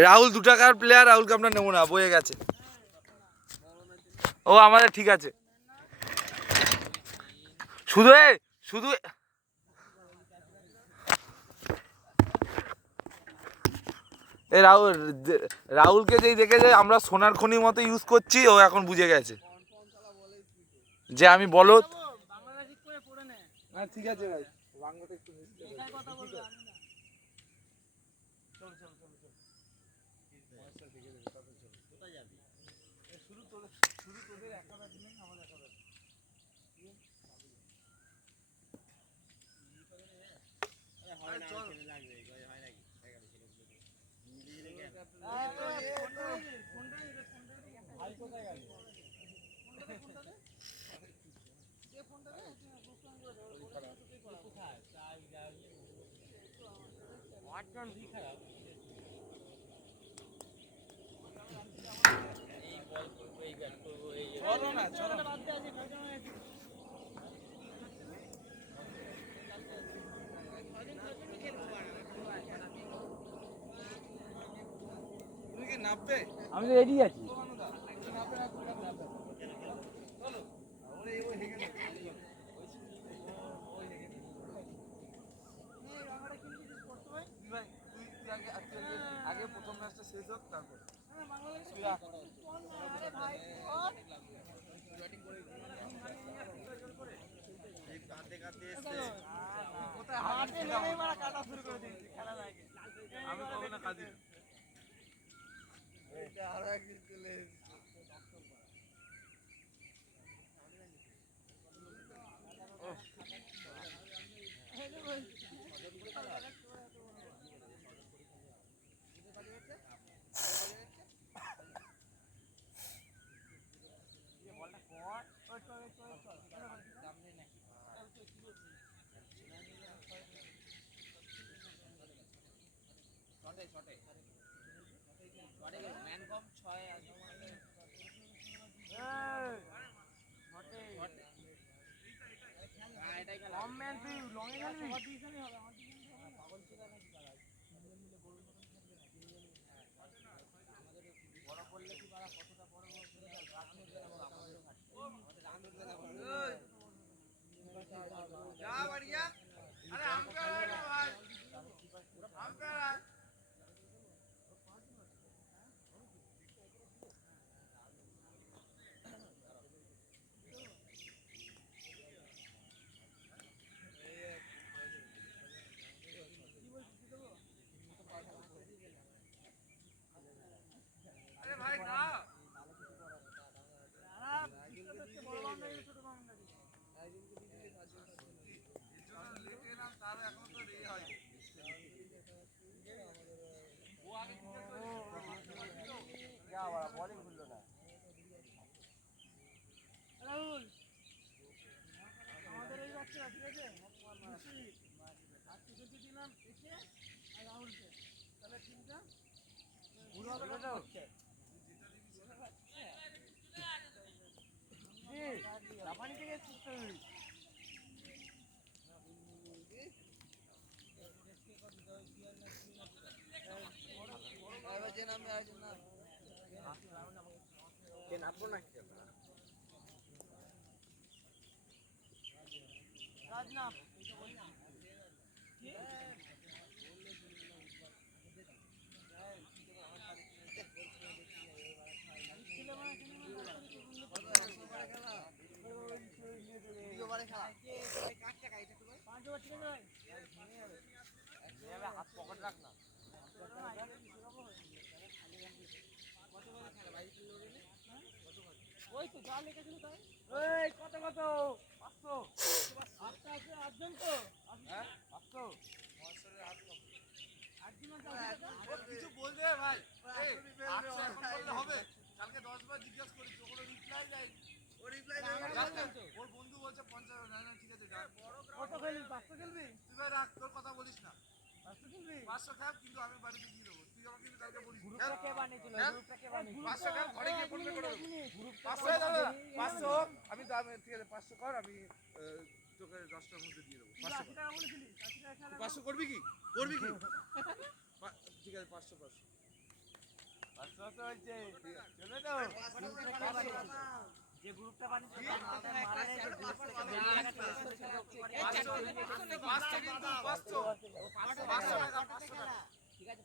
রাহুল 2 টাকার প্লেয়ার, রাহুলকে আমরা নেবো না, বয়ে গেছে। ও আমাদের ঠিক আছে। শুধু শুধু এই রাহুলকে যেই দেখেছে আমরা সোনার খনির মতো ইউজ করছি, ও এখন বুঝে গেছে যে আমি বলদ। ঠিক আছে ভাই, বাংলাতে একটু কথা বলবো। চল চল চল চল, কোথায় যাবি? শুধু তোদের একাদা দিন, আমাদের একাদা হয় না, ছেলে লাগবে হয় নাকি? ভাই কোথায় গেল? আমি তো রেডি আছি। আগে প্রথম ম্যাচটা শেষ হোক, তারপর আমি কখন না কাজে আরো একদিন চলে জাপানি থেকে হাত পকেট রাখ না। ওই তো যা লেগেছিল তাই। এই কত 500 আটটা আছে, আটজন তো। হ্যাঁ 500 মহেশ্বরের হাত কম। কিছু বল দে ভাই, এই 800 এখন বললে হবে? কালকে 10 বার জিজ্ঞেস করি, তো কোনো রিপ্লাই দেয়। ও রিপ্লাই দেবে, ওর বন্ধু বলছে 50। না না ঠিক আছে, কত খেলবি? 500 খেলবি? তুই ভাই রাখ, তোর কথা বলিস না। 500 খেলবি? 500 খেল, কিন্তু আমি বাড়িতে দিয়ে দেবো। তুই আমাকে কিন্তু কালকে বলিস গ্রুপটা কে বানিয়েছিল? গ্রুপটা কে বানিয়েছিল? 500 খেল, ঘরে গিয়ে ফোন করে দেবো। 500 আমি তো ঠিক আছে 500 কর, আমি তোকে 10টার মধ্যে দিয়ে দেবো। 500 টাকা বলেছিলি, 500 করবি কি? করবি কি? ঠিক আছে 500 চলছে চলবে তো যে গ্রুপটা বানিয়েছে তার মাথায় মারলে যে গ্রুপটা ঠিক আছে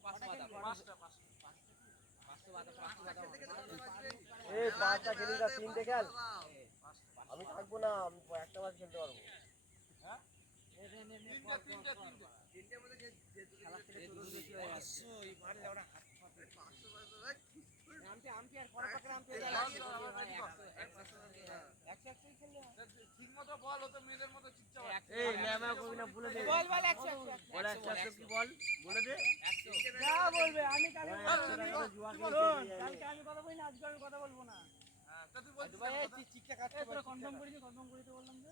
5টা খেলি না 3টে খেল আমি থাকবো না আমি একটা ম্যাচ খেলতে পারবো ঠিক মতো বল ও তো মেয়েদের মতো চুপচাপ এই ম্যামা কবি না বলে দে বল 100 বল 100 কি বল বলে দে যা বলবে আমি কালকে কালকে আমি কথা বলি না আজকে আমি কথা বলবো না তা তুই বলছিস ভাই তুই চিকটা কাটতে পারছিস কনফার্ম করিতে বললাম যে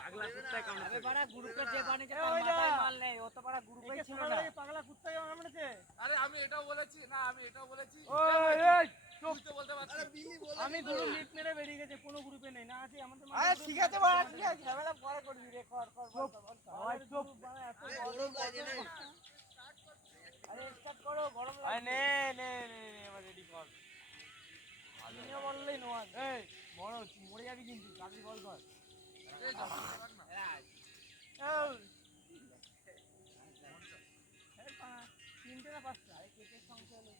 পাগলা কুত্তায় কামড়ে আরে বড়া গ্রুপে যে বানিয়েছে তার মাথায় মাল নেই ও তো বড়া গ্রুপেই ছিল না পাগলা কুত্তায় কামড়েছে আরে আমি এটাও বলেছি না আমি এটাও বলেছি ওই এই তুই তো বলতে পারছিস আরে বিলি বলে আমি গ্রুপ লিস্ট মেরে বেরিয়ে গেছে কোনো গ্রুপে নেই না আছে আমাদের আরে ঠিক আছে বড়া ঠিক আছে ঝামেলা পরে করবি রে কর ওই চুপ গরম লাগে না আরে স্টার্ট করো গরম লাগে নে এবার রেডি কর তুমিও বললেই নো আজ এই বড় মরে যাবি কিন্তু তাড়াতাড়ি বল কর এই যা রাখ না তিনটে না পাঁচটা আরে কেকের সংখ্যা হলো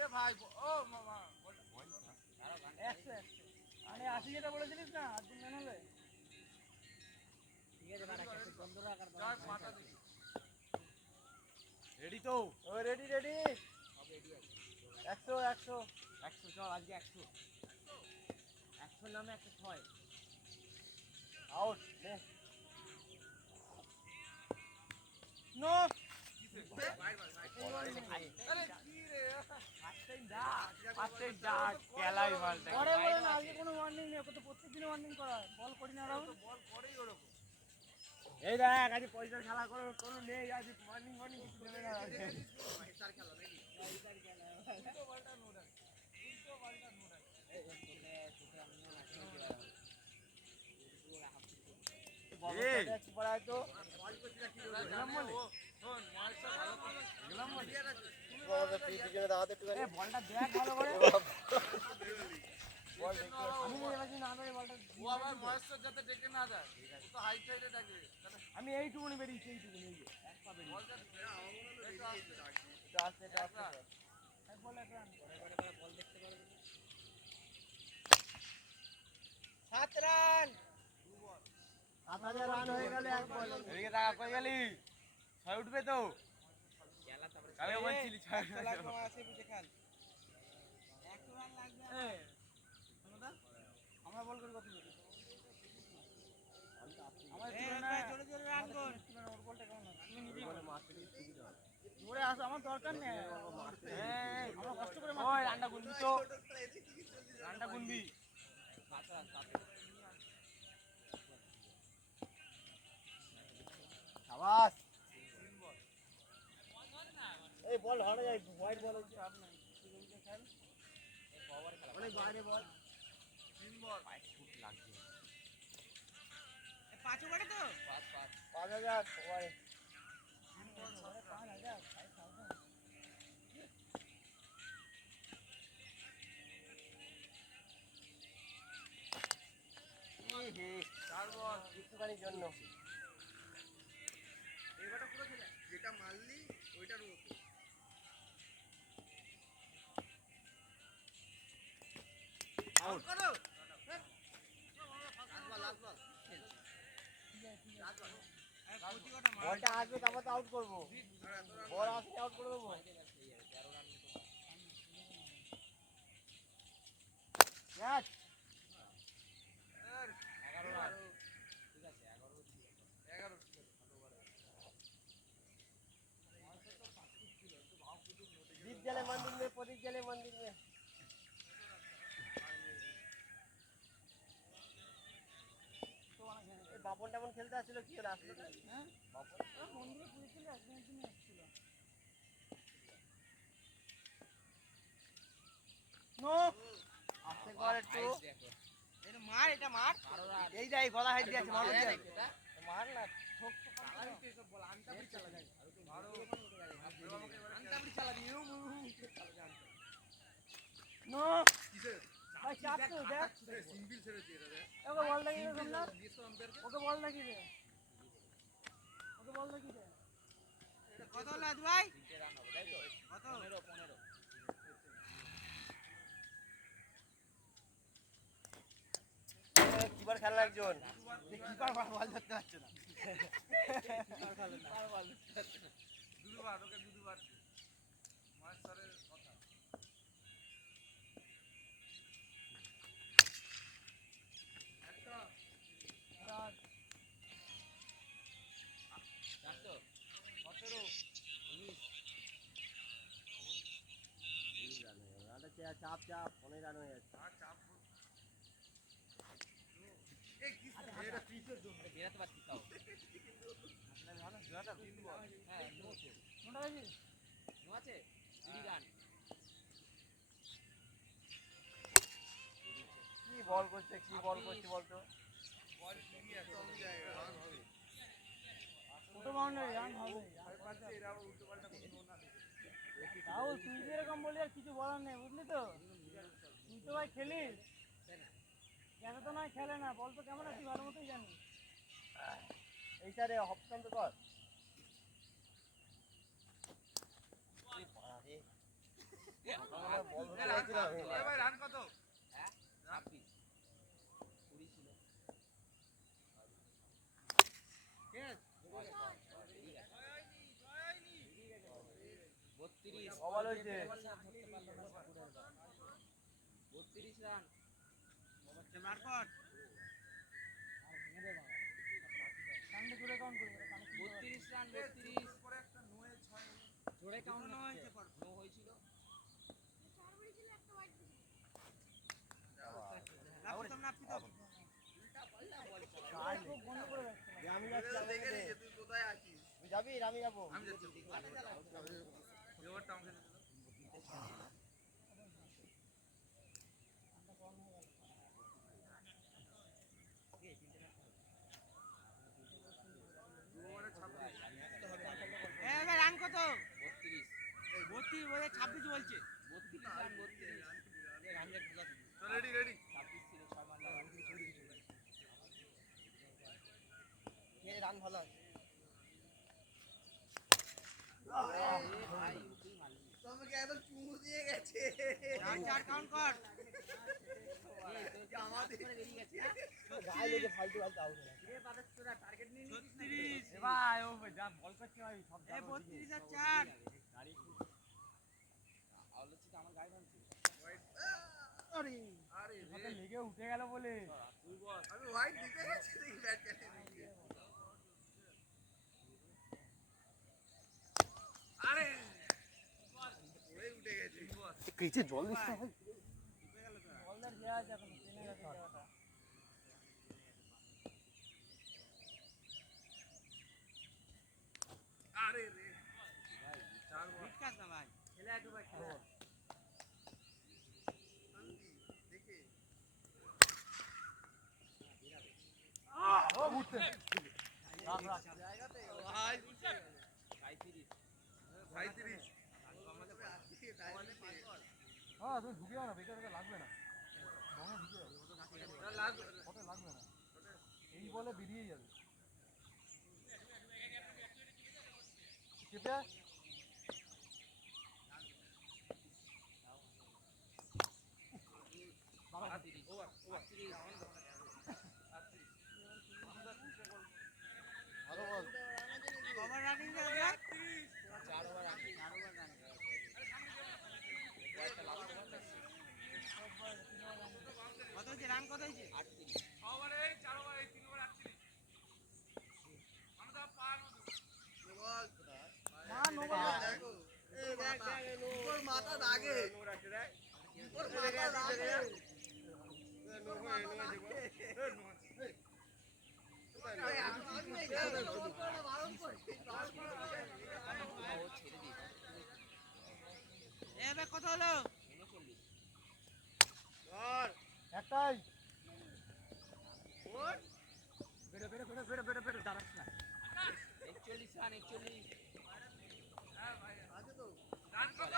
এ ভাই ও মামা 100 আরে 80 যেটা বলেছিলিস না আজকে মেন হলে ঠিক আছে বাড়া কেটে বন্ধ রাখ আর যাক মাথা দেখি রেডি তো ও রেডি সব রেডি আছে 100 100 চল আজকে 100 নামে 106 আউট নে নো আরে কি রে আস্তে যা খেলাই মারতে পরে বলে না আজকে কোনো ওয়ার্নিং নেই ওকে তো প্রত্যেকদিন ওয়ার্নিং করা বল করি না রাউন্ড বল করেই ওরকম এই দেখ আজ পয়সা খেলা করো কোনো নেই আজ মর্নিং কিছু দেবে না পয়সার খেলা নাকি উল্টো পাল্টা নোডাল এই পড়ায় তো গেলাম বলে শোন মহেশটা ভালো করে গেলাম বলে তোমাদের পিছনে দাঁড়াতে একটু এ বলটা দেখ ভালো করে বল দেখো আমি এবারে না আমি বলটা ও আবার মহেশটার যাতে ডেকে না যায় ও তো হাইট সাইডে ডাকবে তাহলে আমি এইটুকুনি বেরিয়েছি এইটুকুনি এই যে এক পা বেরিয়েছি বলটা একটু আসতে এটা আসতে এক বল এক রান বল দেখতে পারো 7 রান 7000 রান হয়ে গেল এক বল এদিকে টাকা কই গেলি 6 উঠবে তো খেলা তারপরে কালে বলছিলি 6 লাগবে আছে বুঝে খেল 100 রান লাগবে আমরা বল করি কত আমার জোরে জোরে রান কর ওর বলটা কেমন তুমি নিজেই বলে মারতে সুবিধা হয় জোরে আসো আমার দরকার নেই আমরা কষ্ট করে ওই রানটা গুনবি তো রানটা গুনবি শাবাশ এই বল হারা যায় হোয়াইট বল হচ্ছে চাপ নাই তুই খেল অনেক বাইরে বল তিন বল 5 ওভারে তো 5000 ওভারে তিন বল 5000 চার বল একটুখানির জন্য এবারটা পুরো খেলা যেটা মারলি ওইটার মতো আউট করো লাস্ট বল বলটা আসবে তারপর তো আউট করবো বল আসলে আউট করে দেবো ক্যাচ 11 दीप जले मंदिर में प्रदीप जले मंदिर में বাপন টাপন খেলতে আসছিল কি হলো আসলো হ্যাঁ মন্দিরে পুজো ছিল একদিন আসছিল নো আসতে কর একটু এটা মার এটা মার এই যাই গলা হাইট দিয়ে আছে মার মার না ঠোক তো আমি তো এসব বল আমি নো কিসের ভাই চাপ তো দেখ সিম্পল ছেড়েছি এটা দেখ ওকে বল দেখি রে সুন্দর দিস তো আম্পায়ারকে ওকে বল দেখি রে ওকে বল দেখি রে কত লাদ ভাই 3 রান হবে তাই তো কত 15 কিপার খেলা একজন কিপার বল ধরতে পারছে না দুবার ওকে দুবার মহেশ স্যারের কথা একটা রাত 17 19 রান হয়ে গেল রানটা চাপ চাপ অনেক রান হয়ে যাচ্ছে আর চাপ এই কি এটা পিচের জন্য বেরাতে পারছি তাও হ্যাঁ নো আছে কোনটা গেছি নো আছে 20 রান কি বল করছে বলতো বল ফ্রি আছে সব জায়গায় রান হবে ছোট বাউন্ডারি রান হবে ভয় পাচ্ছে এরা আবার উল্টো পাল্টা কোনো না দেখে তাও তুই যেরকম বলি আর কিছু বলার নেই বুঝলি তো তুই তো ভাই খেলিস দেখা তো নয় খেলে না বল তো কেমন আছে তুই ভালো মতোই জানিস এইটারে অপশন তো কর বল ভাই রান কত হ্যাঁ 26 20 ছিল ঠিক আছে 32 ওভার হয়েছে 32 রান মারকট সামনে জুড়ে কাউন্ট করবে 32 রান 32 পরে একটা নোয়ে 6 জোরে কাউন্ট হয়েছে নো হয়েছিল খুব বন্ধ করে রাখছে আমি যাচ্ছি দেখে নিয়ে তুই কোথায় আছিস তুই যাবি আমি যাবো আমি যাচ্ছি এবারটা আমাকে দিতে দাও দুবারে 26 এ রান কত 32 32 বলে 26 বলছে 32 রান 32 রান রেট ভালো রেডি রেডি 26 ছিল 6 মারলা কে রান ভালো আছে ভাই তুই মারলি তোমাকে একদম চুমু দিয়ে গেছে রান চার কাউন্ট কর আমাদের করে বেরিয়ে গেছে গায়ে লেগে ফালতু আউট হলো রে পাবেস তোরা টার্গেট নিয়ে নিছিস 36 এ ভাই ও যা বল করছে ভাই সব এ 32 আর 4 গাড়ি আউটলেট আমার গাড়ি ভাঙছে আরে আরে ওকে লেগে উঠে গেল বলে তুই বল আমি হোয়াইট দিতে গেছি দেখি ব্যাট কেটে দিয়েছে আরে ওই উঠে গেছে কিছে জল দিছ বলদার দেয়া আছে এখন ট্রেনে গেছে জায়গাটা আরে রে চার বল ঠিক আছে ভাই খেলে একটু ভাই খেলে দেখে ও উঠতে জায়গাতে ভাই 35 35 হ্যাঁ তুমি ঢুকে যাও না বেকার বেকার লাগবে না রঙে ঢুকে যাবে ওটা লাগবে না এই বলে বেরিয়ে যাবে চেপে ভালো বল কভার রানিং না 4 ওভার রান 4 ওভার রান একটা লাস্ট ওভার দেখছি কত হয়েছে রান কত হয়েছে 38 ওভারে 4 ওভার 3 ওভার 38 আমরা পার বল না নোবল দেখো এই দেখ দেখ উপর মাথা দাগে উপর মাথা দাগে উপর মাথা দাগে এবে কত হলো 39 একটাই বেড়ে বেড়ে বেড়ে বেড়ে বেড়ে বেড়ে দাঁড়াস না 41 রান 41 হ্যাঁ ভাই আছে তো রান কত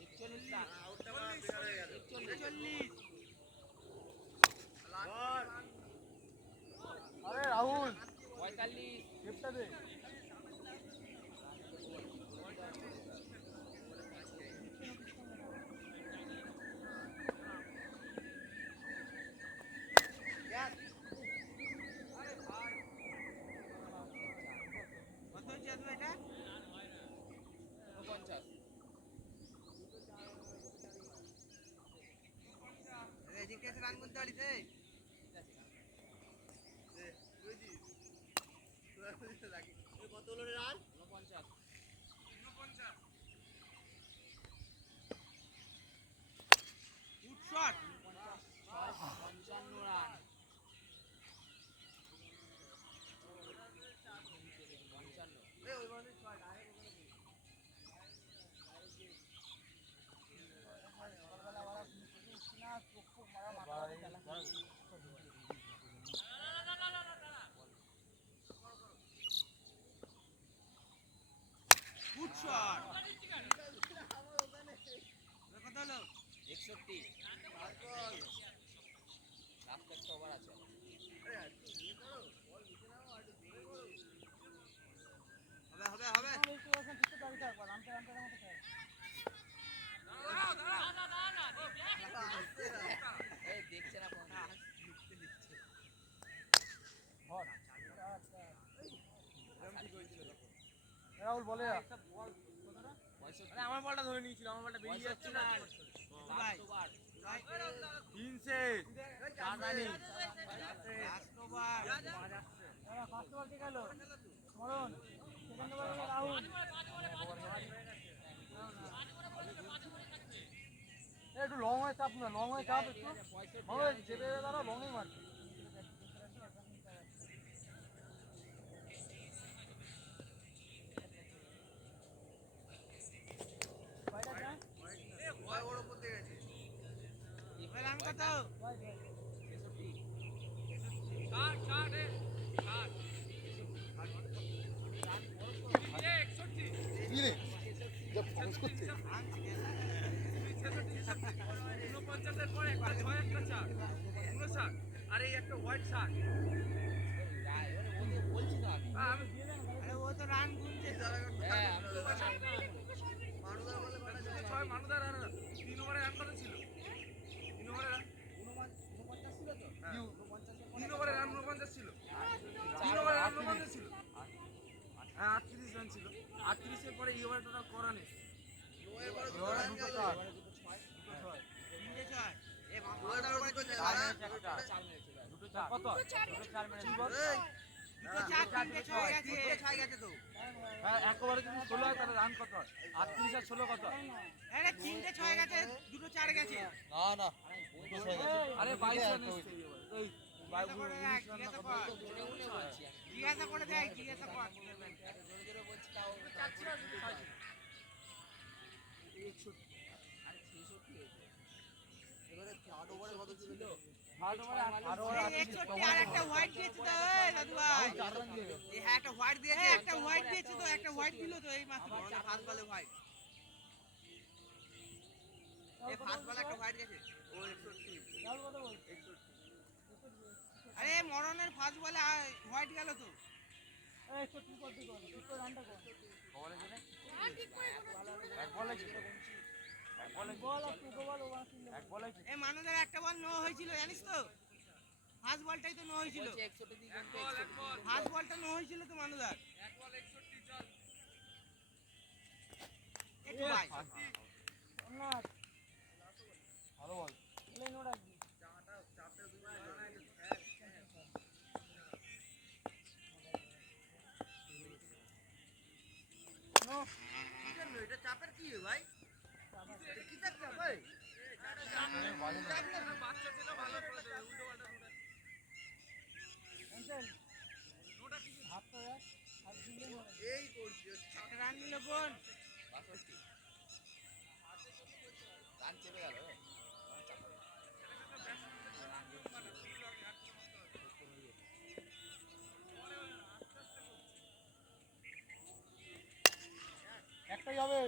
41 রান আউটটা হয়ে গেল 41 40 আরে রাহুল 45 গিফটটা দে কত হচ্ছে দাদু এটা 49 এদিকে এসে রান করতে পারিস এই কত হলো রে run 49 good shot 55 run good shot কত হলো 61 লাস্ট একটা ওভার আছে হবে হবে এই দেখছে না কোন রাহুল বলে আরে আমার বলটা ধরে নিয়েছিল আমার বলটা বেরিয়ে যাচ্ছে না ভাই তিনশে জানি লাস্ট ওভার ফার্স্ট ওভার কে গেল মরণ সেকেন্ড ওভার হলো রাহুল একটু লং হয়ে চাপ না লং হয়ে চাপ একটু হবে চেপে দাঁড়া লং এই মারছে রান কত আরে একটা হোয়াইট শার্ট আরে ও তো রান গুনছে মানুদার রান 3 ওভারে রান কত ছিল 3 ওভারে রান 3 ওভারে রান 49 ছিল 3 ওভারে রান 49 ছিল হ্যাঁ 38 রান ছিল 38 এর পরে এই ওভার টোটাল করা নেই দুটো চার তিনটে ছয় এ দুটো চার কত দুটো চার মেরে দুটো চার তিনটে ছয় গেছে তো হ্যাঁ একবারে যদি 16 হয় তাহলে রান কত হয় 38 আর 16 কত আরে তিনটে ছয় গেছে দুটো চার গেছে না না আরে 22 রান এসছে এই জিজ্ঞাসা করে দেখ জিজ্ঞাসা কর আর একটা হোয়াইট দিয়েছে তো দাদু ভাই হ্যাঁ একটা হোয়াইট দিয়েছে একটা হোয়াইট দিয়েছে তো একটা হোয়াইট দিল তো এই মাত্র ফার্স্ট বলে হোয়াইট এই ফার্স্ট বলে একটা হোয়াইট গেছে ও 61 আরে মরনের ফার্স্ট বলে হোয়াইট গেল তো এই মানুষের একটা বল নো হয়েছিল জানিস তো ফার্স্ট বলটাই তো নো হয়েছিল ফার্স্ট বলটা নো হয়েছিল তো মানুষের একটু ভাই ভালো বল এটা চাপের কি ভাই কিসের চাপ ভাই বাচ্চা ছিল ভালো করে দেবে উল্টো পাল্টা এই করছি একটা রান নিল কোন রান চেপে গেল একটাই হবে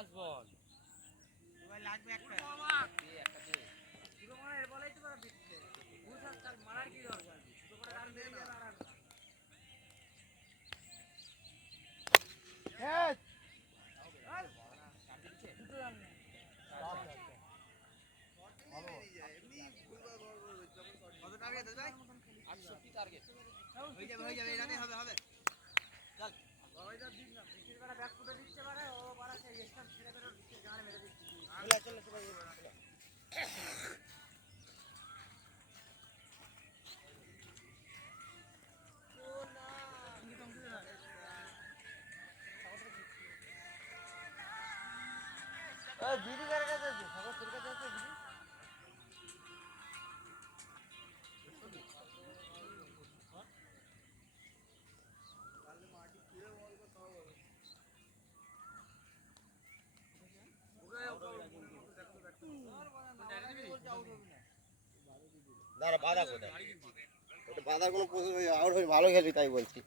লাস্ট বল এবার লাগবে একটা পুরো মারা এর বলাই তো বিটছে বুঝাস কাল মারার কি দরকার ছোট করে গান দিয়ে যাবে আর ক্যাচ দুটো রান নেই কত টার্গেট দাদা? 68 টার্গেট হয়ে যাবে এই রানে হবে হবে। চল বাবাইদা দিন না বিকেল বেলা ব্যাক ফুটে দিচ্ছে পারে ও পারা সেই স্টাম্প ছেড়ে ধরে গানে মেরে দিচ্ছে চলে এই বিডি কার কাছে আছে সবার তোর কাছে আছে বিডি দাঁড়া বাধা কোথায় ওটা বাধার কোনো আউট হয়ে ভালো খেলবি তাই বলছি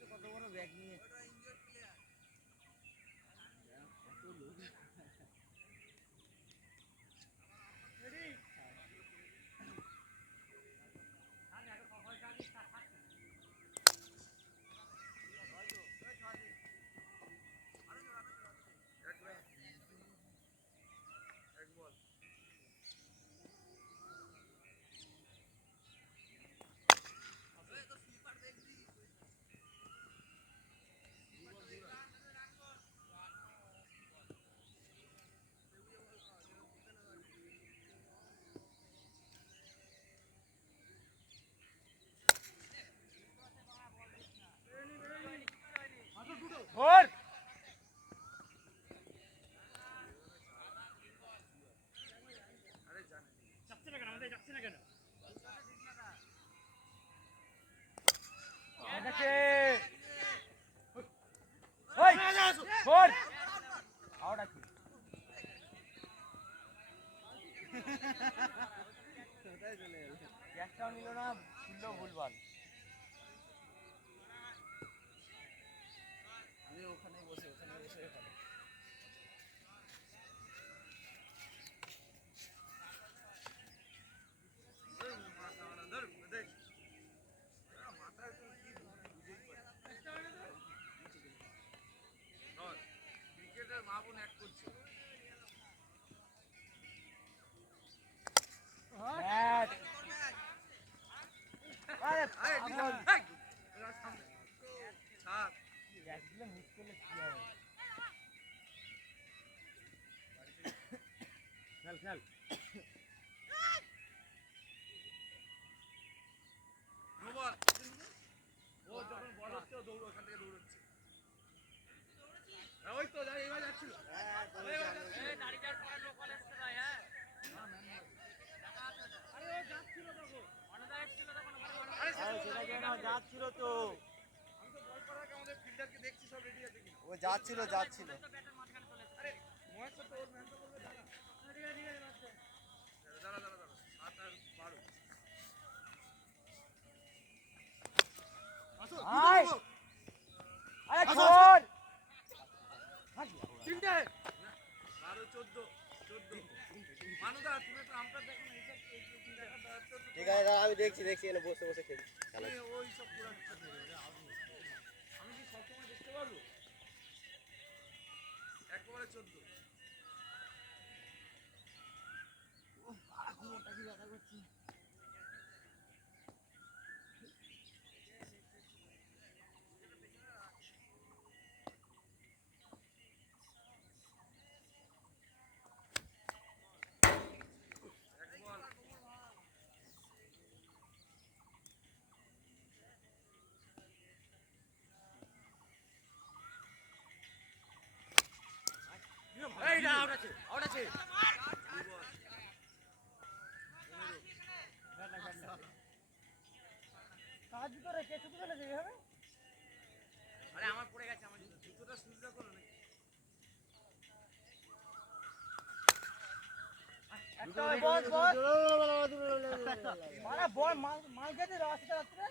কত বড় ব্যাগ নিয়ে ফোর যাচ্ছে না কেন আমাদের যাচ্ছে না কেন দেখে ওই ফোর আউট আছে কোথায় চলে গেল একটাও নিল না ছিল ভুলভাল আমি ওখানে বসে খেলো ক্রিকেটের মা বোন এক করছে। ব্যাট আরে পাগল ব্যাটগুলো মিস করলে কি হবে খেল খেল ও যখন বল হচ্ছে ও দৌড় ওখান থেকে দৌড়চ্ছে ওই তো এবার যাচ্ছিল দাঁড়িয়ে পরে লোকাল আসছে ভাই হ্যাঁ আরে ও যাচ্ছিল তখন অনদায়ক ছিল তখন আরে সেটা কেন যাচ্ছিল তো আমি তো বল করার আগে আমাদের ফিল্ডারকে দেখছি সব রেডি আছে কিনা ও যাচ্ছিল ব্যাটের মাঝখানে চলে আরে মহেশ তো ওর ম্যান তো বলবে দাঁড়া ঠিক আছে দাঁড়া দাঁড়া দাঁড়া 7 আর 12 আসো আয় আরে ছোট তিনটে 12 14 মানুদা তুমি একটু আম্পায়ার দেখো না এইসব ঠিক আছে দাঁড়া, আমি দেখছি এখানে বসে বসে খেলি খেলা ওই সব পুরো আমি কি সবসময় দেখতে পারবো একবারে 14 ও আউট আছে আউট আছে সাহায্য করে কে ছুটি ফেলেছে এইভাবে? আরে আমার পড়ে গেছে আমার জুতোটা সুবিধা করো নাকি? একটা বস বস মানে বল মাল খেতে রাস্তা রাত্রে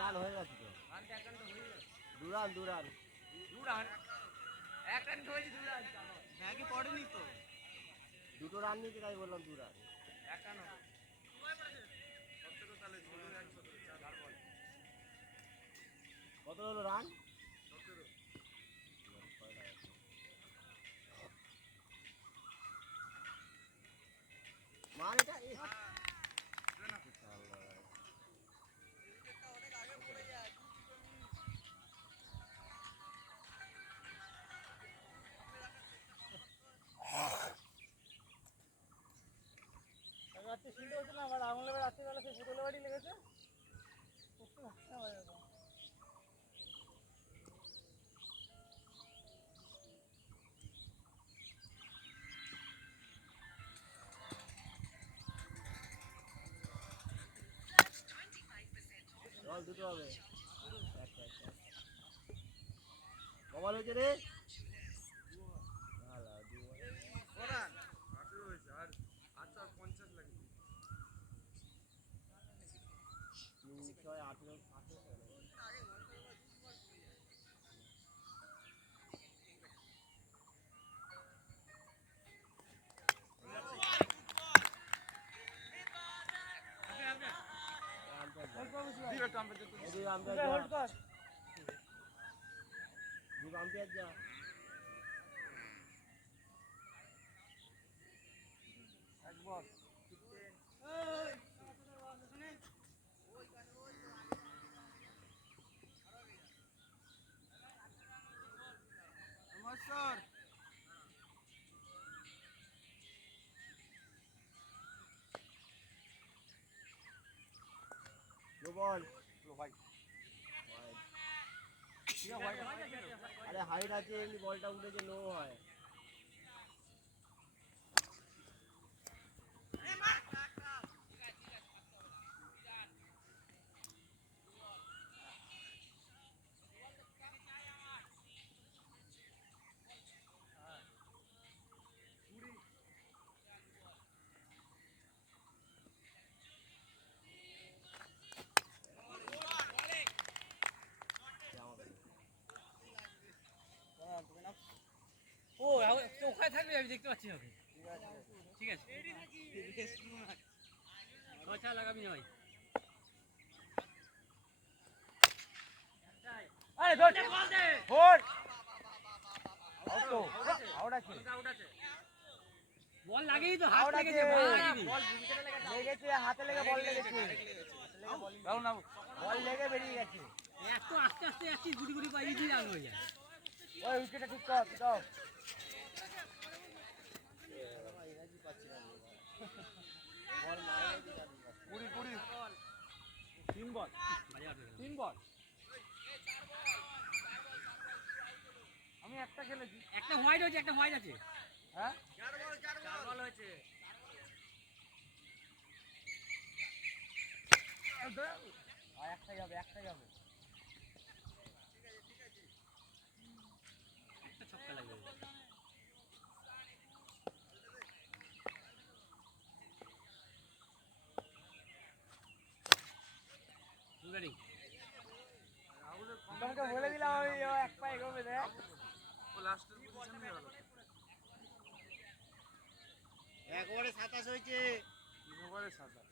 রান হয়ে গেছে তো দু রান এক রান হয়েছে 2 রান ব্যাগে পড়েনি তো দুটো রান নিতে তাই বললাম 2 রান এক রান হবে। সতেরো তাহলে ঝোলের 117, 4 বল। কত হলো রান 17। মার এটা রাত্রে শুনতে হচ্ছে না আবার আঙুলে রাত্রিবেলা সেই বোতলে বাড়ি লেগেছে করতে পারছে না ভাই ওটা। বল দুটো হবে কমাল হয়েছে রে ভালো 2 রান 18 হয়েছে আর 50 লাগবে। 3 6 18 দিবে টাম্পে যেতে। এই আমরা তুই হোল্ড কর দু আম্পায়ার যা এক বল। নমস্কার। নো বল লো ভাই। আরে হাইট আছে এমনি বলটা উঠেছে নো হয় ও ওখানে থাকবে আমি দেখতে পাচ্ছি না ঠিক আছে কথা লাগাবি না ভাই আরে ধর বল দে ধর আউট তো আউট আছে বল লাগেই তো হাত লেগেছে বল লেগেছে হাতে লেগে বল লেগেছে দাও না বল লেগে বেরিয়ে গেছে এত আস্তে আস্তে যাচ্ছি গুটি গুটি পাই ইজি রান হয়ে যায় ওই উইকেটটা ঠিক কর দাও কুড়ি 3 বল 3 বল। আমি একটা খেলেছি। একটা হোয়াইট হয়েছে একটা হোয়াইট আছে হ্যাঁ 4 বল হয়েছে আর একটাই হবে একটা ছক্কা লাগবে রেডি তোমাকে বলে দিলাম আমি এক পা এগোবে দেখ ও লাস্টের পজিশনে ভালো। এক ওভারে 27 হয়েছে 3 ওভারে 27।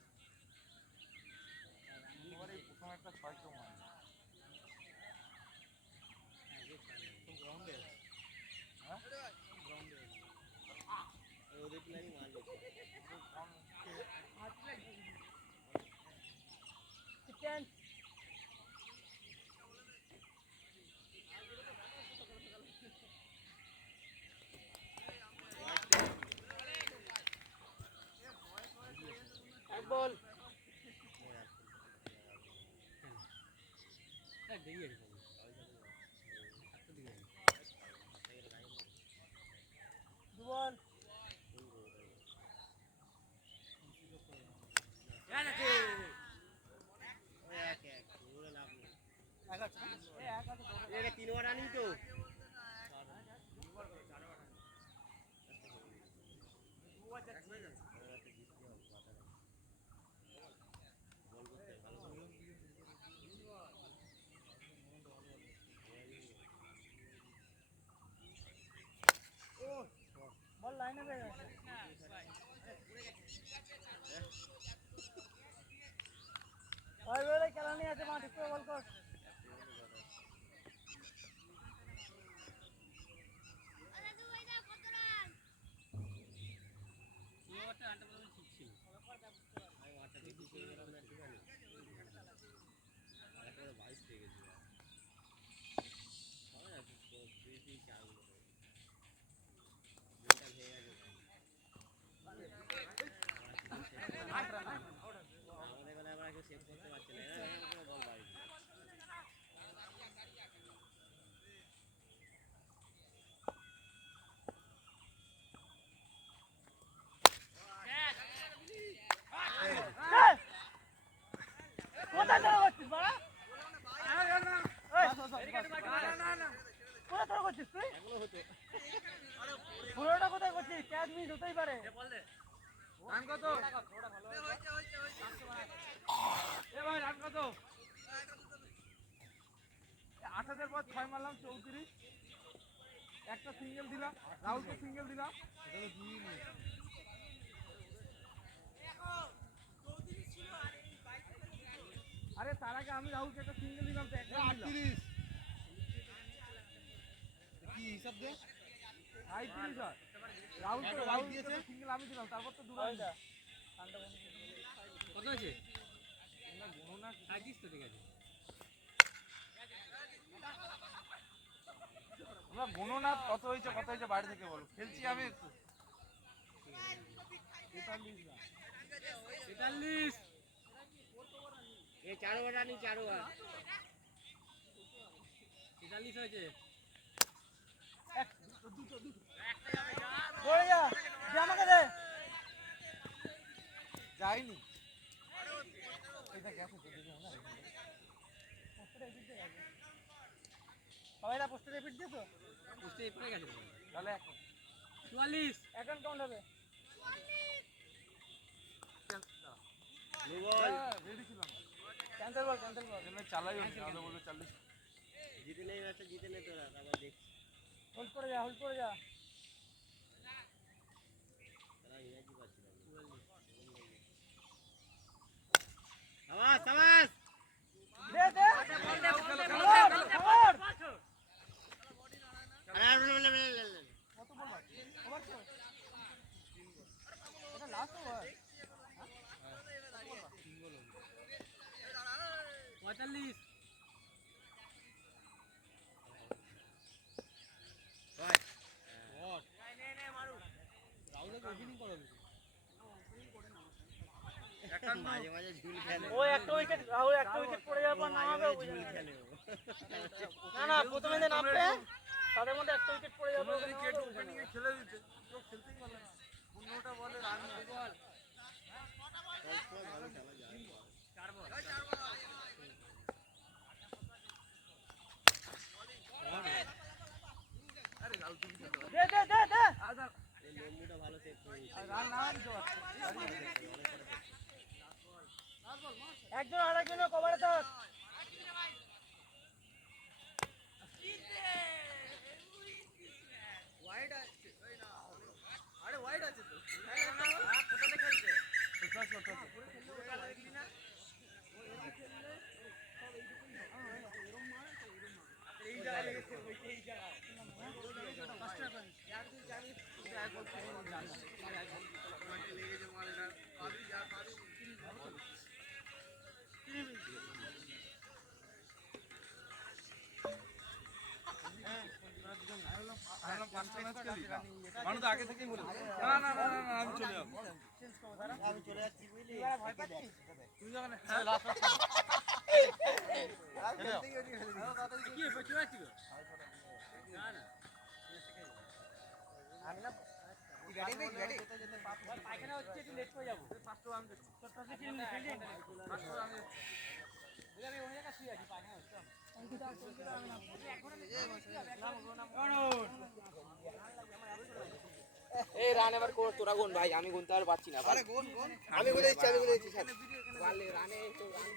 3 ওভারে প্রথম একটা 6 তো মার। গ্রাউন্ডে হ্যাঁ গ্রাউন্ডে ওদের প্লেয়ারই মারলো চিকেন বল তিন ওভার রানিং তো বল লাইনে বের গেছে ওই বলে খেলা নিয়ে আছে মাঠ একটু বল কর কোথায় ধরে করছিস বাড়া কোথায় ধরে করছিস তুই পুরোটা কোথায় করছিস 4 মিনিট হতেই পারে রান কত এ ভাই রান কত 28 পর 6 মারলাম 34 একটা সিঙ্গেল দিলাম রাহুলকে সিঙ্গেল দিলাম আরে তার আগে আমি রাহুলকে একটা সিঙ্গেল দিলাম তো একটা 38 কি হিসাব দে 38 আর রাহুল দিয়েছে সিঙ্গেল আমি দিলাম তারপর তো দুটো কত আছে না গণনা 38 তো ঠিক আছে আমরা গণনা কত হয়েছে বাইরে থেকে বলো খেলছি আমি একটু 43 এই 4 ওভার রানিং 4 ওভার 43 হয়েছে পড়ে যা দে আমাকে দে যাইনি এটা গেছে তো দেখি আমরা পোস্টারে এডিট দে সবাইরা পোস্টারে এডিট দে তো পোস্টারে পড়ে গেছে তাহলে 44 এখন কাউন্ট হবে 44 নো বল রেডি ছিলাম ক্যান্সেল বল এমনি চালাই হচ্ছে তাহলে বলে 40 জিতে নেই ম্যাচটা জিতে নে তোরা আবার দেখ হোল্ড করে যা তারা ইংরেজি পাচ্ছিল সাবাস দে কত বল ওভার তো এটা লাস্ট ওভার 45 মাঝে মাঝে ঝুল খেলে ও একটা উইকেট রাহুল একটা উইকেট পড়ে যাওয়ার পর নামাবে ঝুল খেলে না প্রথমে যে নামবে তাদের মধ্যে একটা উইকেট পড়ে যাবে উইকেট ওপেনিং এ খেলে দিতে তো খেলতেই পারবে না 15টা বলে রান বল ভালো খেলা যায় 4 বল আরে গাল তুমি খেলো দে আদা এই লম্বুটা ভালো সেভ করেছে রান না দিতে একজন আরেকজনের কভারে তো ওয়াইড আছে ওই না আরে ওয়াইড আছে তো কোথাতে খেলছে পুরো খেললে ওটা লাগলি না এই জায়গায় লেগেছে এই জায়গায় ফার্স্ট রান यार তুই জানিস এটা এক বল খেলে জানিস এক বল তোমাকে লেগেছে মাল এটা পাবি যা পাবি মানুষ আগে থেকেই বলে না আমি চলে যাবো আমি চলে যাচ্ছি বুঝলি ভয় পাচ্ছিস তুই যখন পায়খানা হচ্ছে একটু লেট করে যাবো এই রান এবার কর তোরা গুন ভাই আমি গুনতে আর পারছি না আরে গোন গোন আমি বলে দিচ্ছি রানে তো রান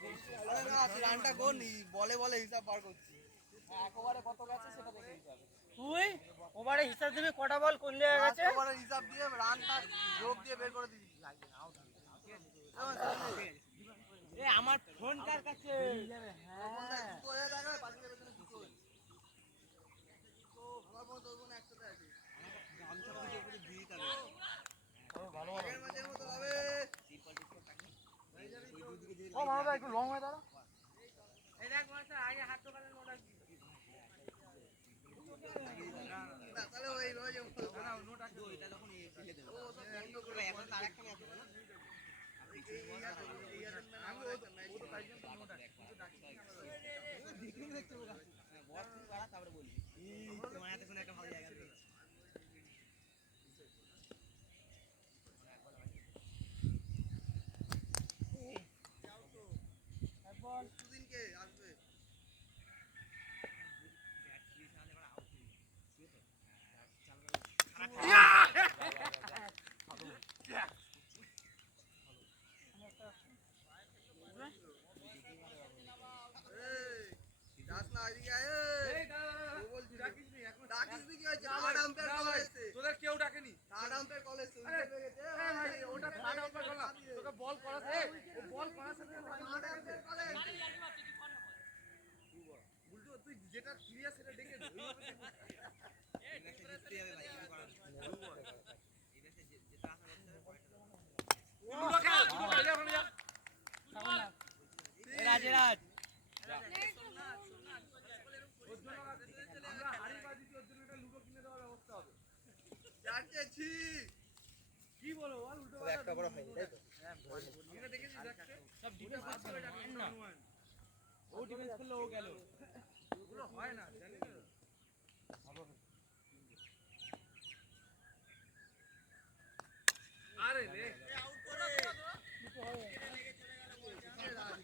আরে না তুই রানটা গোন বলে বলে হিসাব বার করছি একবারে কত গেছে সেটা দেখে দিতে হবে তুই ওভারে হিসাব দিবি কটা বল কোন জায়গায় গেছে ওভারে হিসাব দিয়ে রানটা যোগ দিয়ে বের করে দিবি এ আমার ফোন কার কাছে ও মামা একটু লং হয়ে দাঁড়া এই দেখ মাস্টার আগে হাত তো কানে নোটা তাহলে ওই রোজ না নোট আছে ওইটা যখন ফেলে দেব ও তো বন্ধ করে এখন আরেকখানে আছে না আমি ও তো তাই জন্য নোট আছে দেখতে হবে বস তুমি বাড়া তারপরে বলবি তোমার হাতে কোনো একটা ভালো জায়গা পেয়েছি দুদিনকে আসবে যাস না এদিকে আয় ডাকিস নি কি হয়েছে থার্ড আম্পায়ার কল এসেছে তোদের কেউ ডাকেনি থার্ড আম্পায়ার কল এসেছে ওটা থার্ড আম্পায়ার কল না তোকে বল করার সাথে ও বল করার সাথে থার্ড আম্পায়ার কল উল্টো তুই যেটা ক্লিয়ার সেটা ডেকে দে লুডো খেল যা ওখানে যা রাজরাজ আমরা হারি বাজি ওর জন্য একটা লুডো কিনে দেওয়ার ব্যবস্থা হবে যাচ্ছি কি বলো বল উল্টো একটা বড় হয় তাই তো আমরা দেখেছি দেখতে সব ডিফেন্স করতে না ও ডিফেন্স করলে ও গেল ওগুলো হয় না জানি না আরে রে আউট করে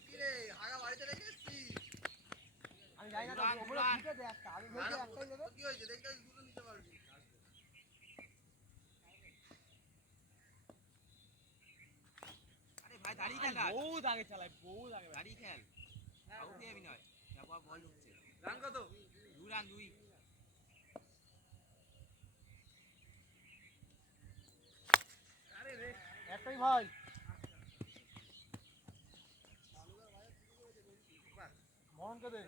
কি রে আগা বাড়িতে রেখে এসেছিস আমি যাই না ওগুলো দিতে দে একটা আমি বলছি একটাই দেবে কি হয়েছে দেখতে দুটো নিতে পারবি আরে ভাই দাঁড়িয়ে খেল বহুত আগে চালাই বহুত আগে দাঁড়িয়ে খেল আউট হয়ে যাবি নয় তারপর বল ঢুকছে রান কত 2 রান 2 আরে রে একটাই ভাই মোহনকে দে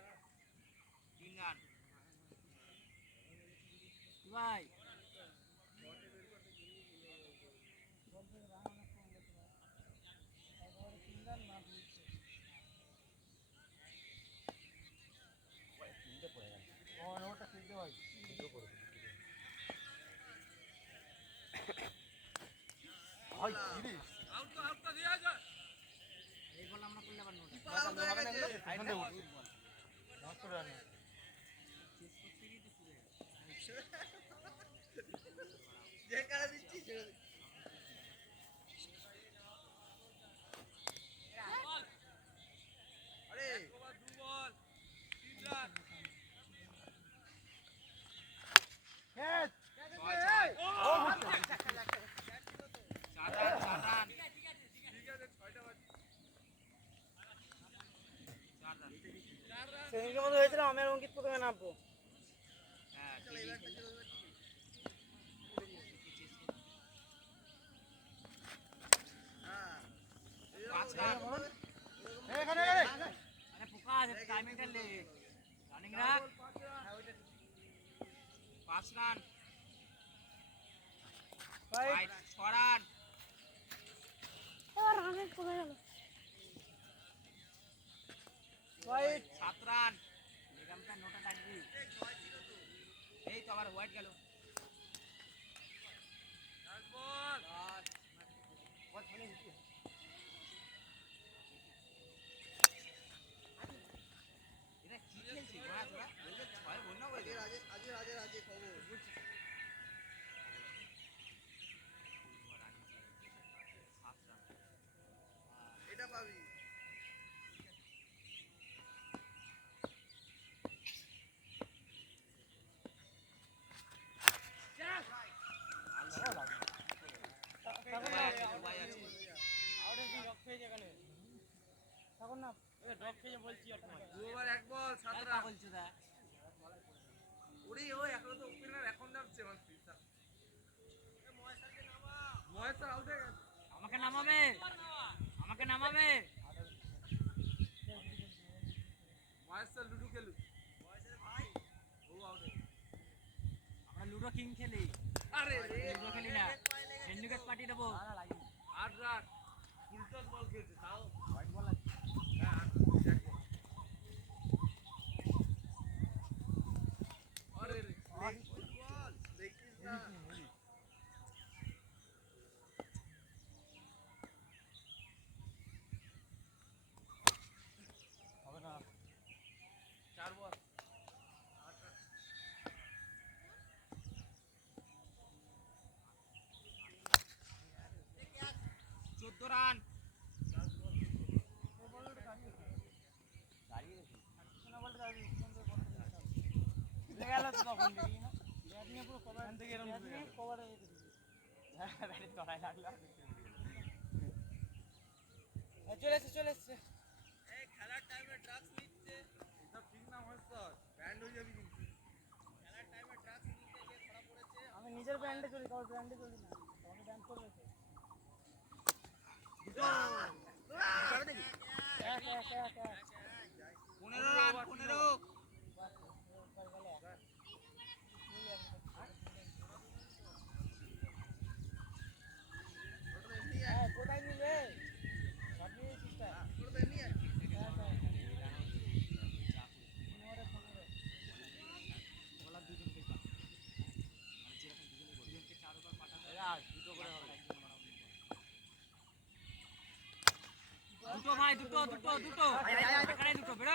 3 রান ভাই ওটা খেলতে ভাই ভাই সিরিজ আউট তো দিয়া যা এই বল আমরা করলে আবার নোট আউট হয়ে গেছে এখানে নষ্ট রান যে কারে দিচ্ছি ছেড়ে দে আরে ওভার 2 বল 3 রান ক্যাচ ও 4 রান ঠিক আছে 6টা বাজি 4 রান সেদিনকে মতো হয়েছিল আমি আর অঙ্কিত প্রথমে নামবো হ্যাঁ চল এবারটা চলো হ্যাঁ 5 রান এখানে আরে পোকা আছে টাইমিংটা লে রানিং রাখ 5 রান ভাই 6 রান ভাই 7 রান নিগমটা নোটা ডাকবি এই তো আবার হোয়াইট গেল বল এটা কি পাবি। দুবার এক বল সাত রান। ওরে ও এখনো তো ওপেনার এখন নামছে মাত্র। মহেশ স্যার আউট হয়ে গেছে। আমাকে নামাবে, আমাকে নামাবে। মহেশ স্যার লুডু খেলুক। মহেশের ভাই ও আউট হয়ে গেছে। আমরা লুডো কিং খেলি, আরে রে লুডো খেলি না, হ্যান্ডিক্যাপ পার্টি দেবো। 8 রান ফুল টস বল খেলছে তাও হোয়াইট বল আছে। হ্যাঁ এক বল। আরে রে বল দেখিস না। হবে না। 4 বল 8 রান। 14 রান। দাঁড়িয়ে গেছি। চলে গেল তো তখন দেখি না। ব্যাট নিয়ে পুরো কভার থেকে এরকম ব্যাট নিয়ে কভারে রেখে দিয়েছি। হ্যাঁ ব্যাটে তলায় লাগলো। চলে এসেছে। এই খেলার টাইমে ড্রাগস নিচ্ছে এটা ঠিক না মহেশ স্যার ব্যান্ড হয়ে যাবে কিন্তু খেলার টাইমে ড্রাগস নিতে গিয়ে ধরা পড়েছে। আমি নিজের ব্র্যান্ডে চলি, কারোর ব্র্যান্ডে চলি না। আমাকে ব্যান্ড করবে তো। এক 15 রান, 15। কোথায় নিলে? সব নিয়ে চিস্তা। দুটো ভাই, দুটো এখানে দুটো বেরো।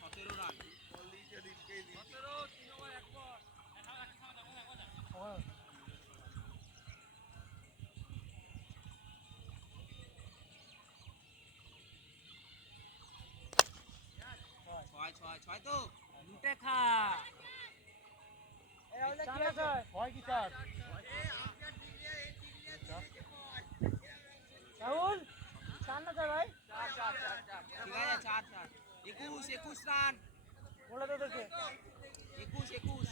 17 রান। বল দিয়েছে দিনকেই দিন 17 3 ওভার 1 বল। ছয় তো লুটে খা। হয় কি চার? রাহুল চার না চার ভাই? ঠিক আছে, 4 21 রান। বলে তো দেখে 21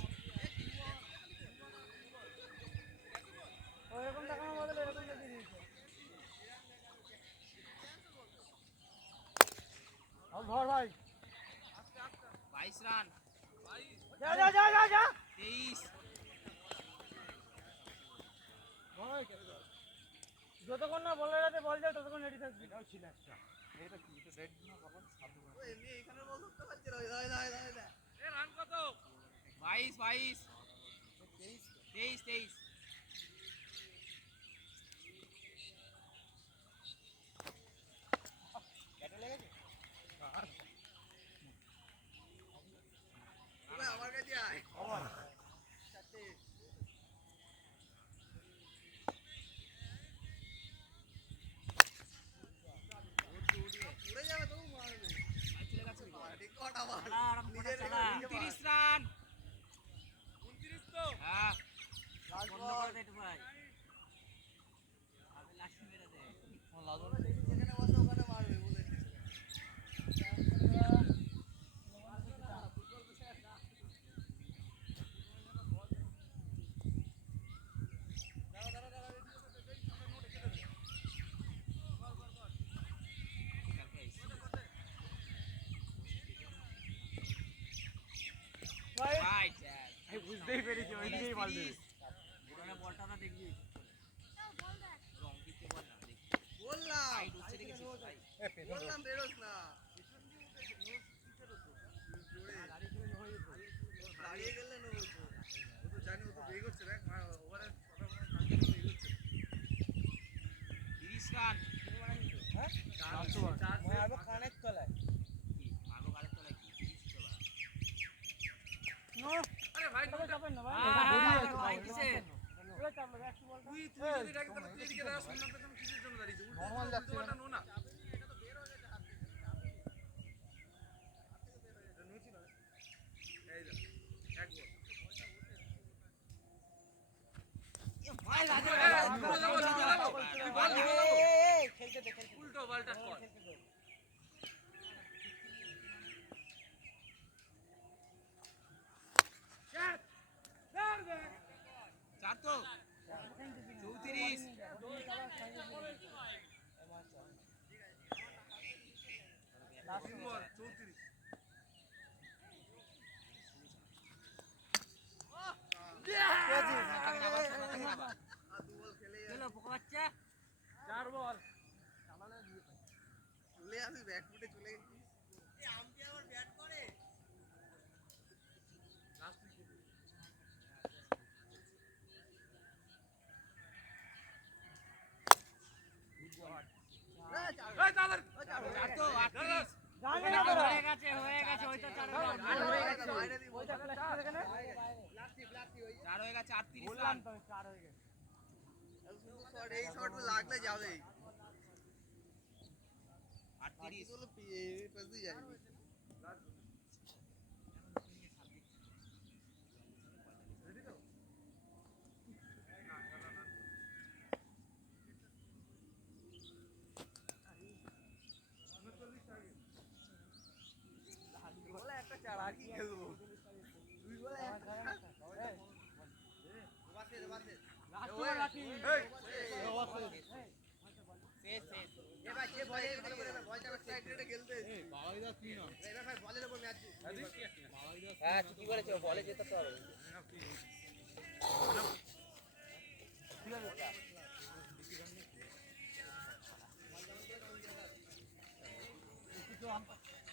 ওরকম দেখানোর বদলে এরকম দিয়ে দিয়েছে। ধর ভাই 22 রান। যা যা যা যা যা 23। যতক্ষণ না বলের হাতে বল যায় ততক্ষণ রেডি থাকবি। এটাও ছিল একটা। এটা কি এটা রেড না কখন সাবধান। ও এমনি এখানে বল ধরতে পারছে না দাঁড়া এ রান কত 22 23। ব্যাটে লেগেছে? ওই আমার কাছে আয় খবর চারটে উড়ে যাবে তবু মারবে রেকর্ড আমার নিজের রেকর্ড 29 রান। 29 তো হ্যাঁ, লাস্ট বন্ধ বল করে দে একটু ভাই। আবে লাস্ট মেরে দে। যেখানে বসে ওখানে মারবে বলে রাইট। আমি বুঝতেই পেরেছি ওই দিকেই বল দেবে। ওরা বলটা না দেখবি। রং দিতে বল না দেখবি। বললাম সাইড হচ্ছে দেখেছিস ভাই। বললাম বেরোস না পিছন দিয়ে উঠেছে নোস পিছের ওপর জোরে দাঁড়িয়ে গেলে নো হতো ও তো জানি ও তো বেগ হচ্ছে দেখ ওভারে কথা বলে কাজ করে এগোচ্ছে 30 রান। হ্যাঁ? চার মই আগে কানের তলায়। কি মাগো গালের তলায় কি 30 তো বাড়া। নো, আরে ভাই তবে যাবেন না ভাই। হ্যাঁ, এটা ঘুরিয়ে হ্যাঁ, আছে ভাই, ভাই, কিসের? এটা তুই যদি ডাকিস তাহলে তুই এদিকে দাঁড়া, সোমনাথ এখন কিসের জন্য দাঁড়িয়েছে? নর্মাল যাচ্ছে উল্টো না। নো না। নুচি না। এই দেখ, এক বল। উল্টো বলটা কর। চার তো 34 তিন বল 34 পোকা বাচ্চা চার বল চলে আসিস ব্যাক ফুটে চলে গেছিস। লাস্ট উইকেট এই দাদা চার তো 38 হয়ে গেছে ওই তো 4 হয়ে গেছে চার হয়ে গেছে 38 বললাম রান তো 4 হয়ে গেছে এই শট লাগলে যাবে 38 হলো পাস দিয়ে যাবে। বলে একটা চার আর কি খেলবো দুই বলে একটা এবার যে বলে ভালো করে বলটা স্ট্রাইক রেটে খেলতে এবার ভাই বলের উপর ম্যাচ হ্যাঁ ঠিকই বলেছো বলে যেতে তো হবে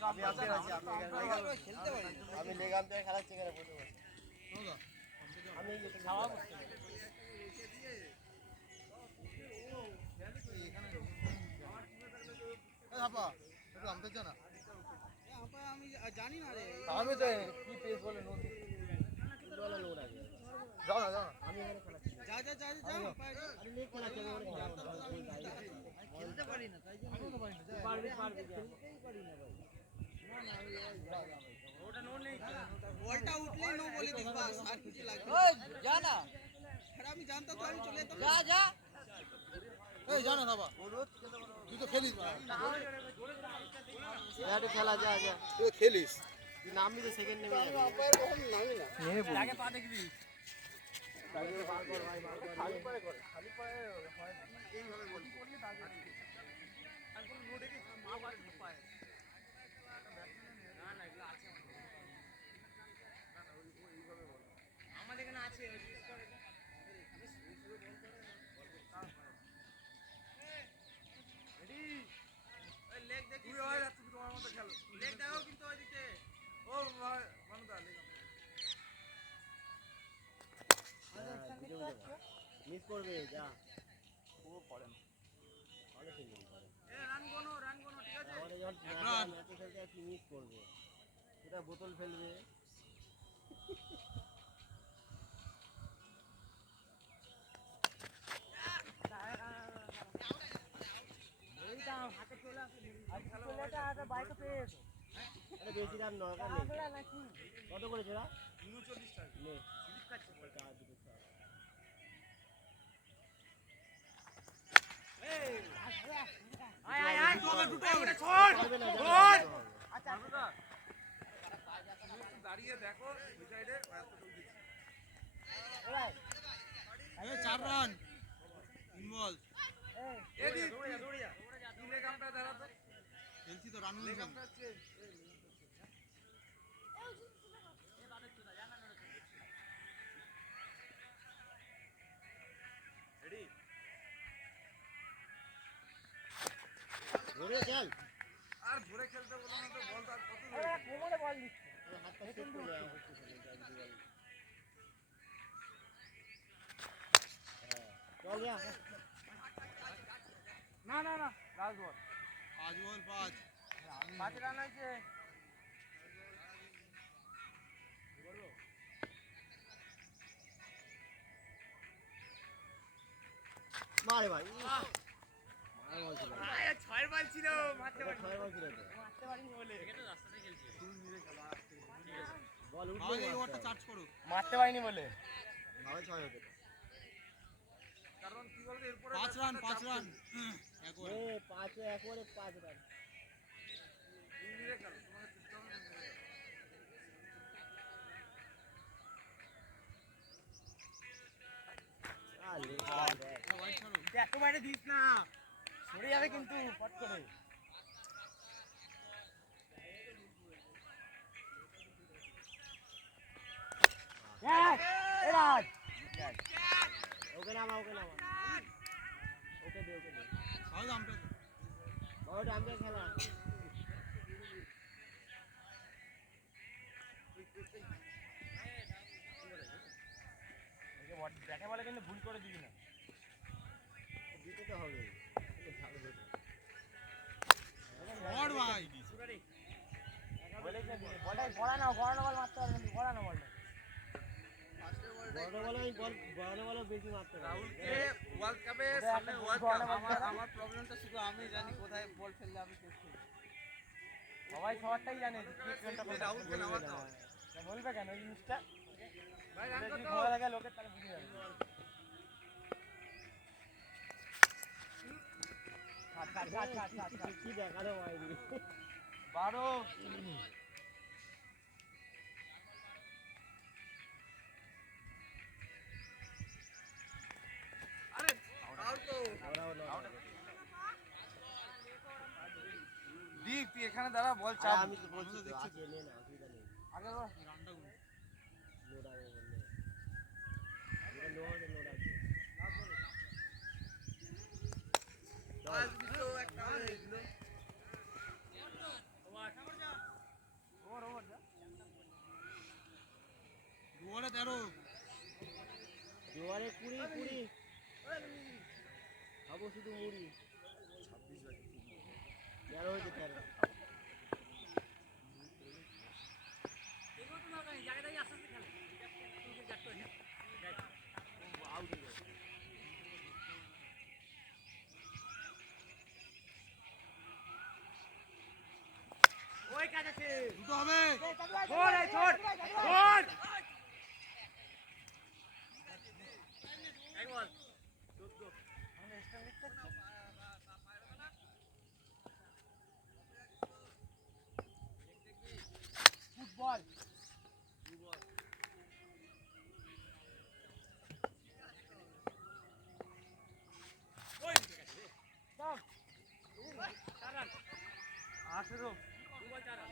আমি আছি খেলতে পারি আমি লেগাম দিয়ে খেলাচ্ছি এখানে বসে বসে আমি খাওয়া বসতে আমি জানি না রে আমি তো কি পেস বলে নো বলে লো লাগে যাও না আমি এখানে খেলাচ্ছি যা আরে লেগ খেলাচ্ছি আমি খেলতে পারি না তাই জন্য তো পারি না পারবি খেলতেই পারি না ভাই না ওটা নো নেই বলটা উঠলেই নো বলে দিস বাস আর কিছু লাগবে ওই যা না আরে আমি জানতাম তো আমি চলে যেতাম যা এই যা না বাবা তুই তো খেলিস ব্যাটে খেলা যা তুই খেলিস তুই নামবি তো সেকেন্ড নেমে যাবি আম্পায়ার কখন নামি না নেমে আগে পা দেখবি খালি পায়ে করে খালি পায়ে হয় এইভাবে বলি আর কোন রোডে কি মা বাড়ি পায় না না এগুলো আছে আমাদের এখানে আছে লেগ দেখি তুই হয় যাচ্ছে তোমার মতো খেলো লেগ দাও কিন্তু ওইদিকে ও ভাই মানুদা লেগ মিস করবে যা ও করে না ভালো খেলবে এ রান গোনো ঠিক আছে আমাদের যখন ম্যাচে খেলতে আসি মিস করবে এটা বোতল ফেলবে হাতে চলে আসে বাইকে পেয়ে আরে বেশি দাম দরকার নেই কত করেছে ওরা 39 টাকা নে সিরিজ খাচ্ছে ওটা আর দুটো চার আয় তবে দুটো করে ছড় পারবে না গোল আচ্ছা মানুদা তুমি একটু দাঁড়িয়ে দেখো ওই সাইডে এত দৌড় দিচ্ছি এই 4 রান 3 বল এদিক দৌড়িয়া তুই লেগ আম্পায়ার দাঁড়া তো খেলছি তো run leg umpire change ready ধরে চল আর ঘুরে খেলতে বলো না তো বল আর কত দূরে কোমরে বল দিচ্ছে হাতটা সেট করে চল যা না লাস্ট বল 5 বল 5 5 রান হয়েছে মারে ভাই ছয়ের বল ছিল মারতে পারিনি ছয় বল ছিল তো মারতে পারিনি বলে বল আমাকে এই উঠবে ওভারটা চার্জ করো মারতে পারিনি বলে ভালো ছয় হতে কারণ কি বলতো এরপরে 5 রান এক ওভার এ 5 1 ওভারে 5 রান তিন মিনিটে খেলো তোমাকে সিস্টেম এত বাইরে দিস না সরে যাবে কিন্তু পট করে ওকে নামা ওকে দে সহজ আম্পায়ার বড় আম্পায়ার খেলা ব্যাটে বলে কিন্তু ভুল করে দিবি না দিতে তো হবে বড় ভাই বলে বলটা গড়ানো বল মারতে পারবে না গড়ানো বলটা বড় বল বেশি মারতে পারে রাহুলকে ওয়ার্ল্ড কাপে সামনে ওয়ার্ল্ড কাপ আমার প্রবলেমটা শুধু আমি জানি কোথায় বল ফেললে আমি শেষ করি সবাই সবারটাই জানে রাহুলকে নামাতে হবে বলবে কেন এই জিনিসটা ভাই রান যদি কত ভালো লাগে লোকের তাহলে বুঝে যাবে কি দেখালো ভাই 12 আরে আউট তো দিক তুই এখানে দাঁড়া বল চাপ আমি তো বলছি দেখছি নে না অসুবিধা নেই আগে রানটা লোড আগে বললে এটা নো হবে লোড আছে আজ দিলো একটা দিলো দুয়ারে 13 জোয়ারে 20 খাবো শুধু মুড়ি 13 হয়েছে 13 ওই কাজ আছে দুটো হবে ছোট এই ছোট ছোট এক বল 14 ফুটবল ওই দাও 4 রান 18 ফুটবল 4 রান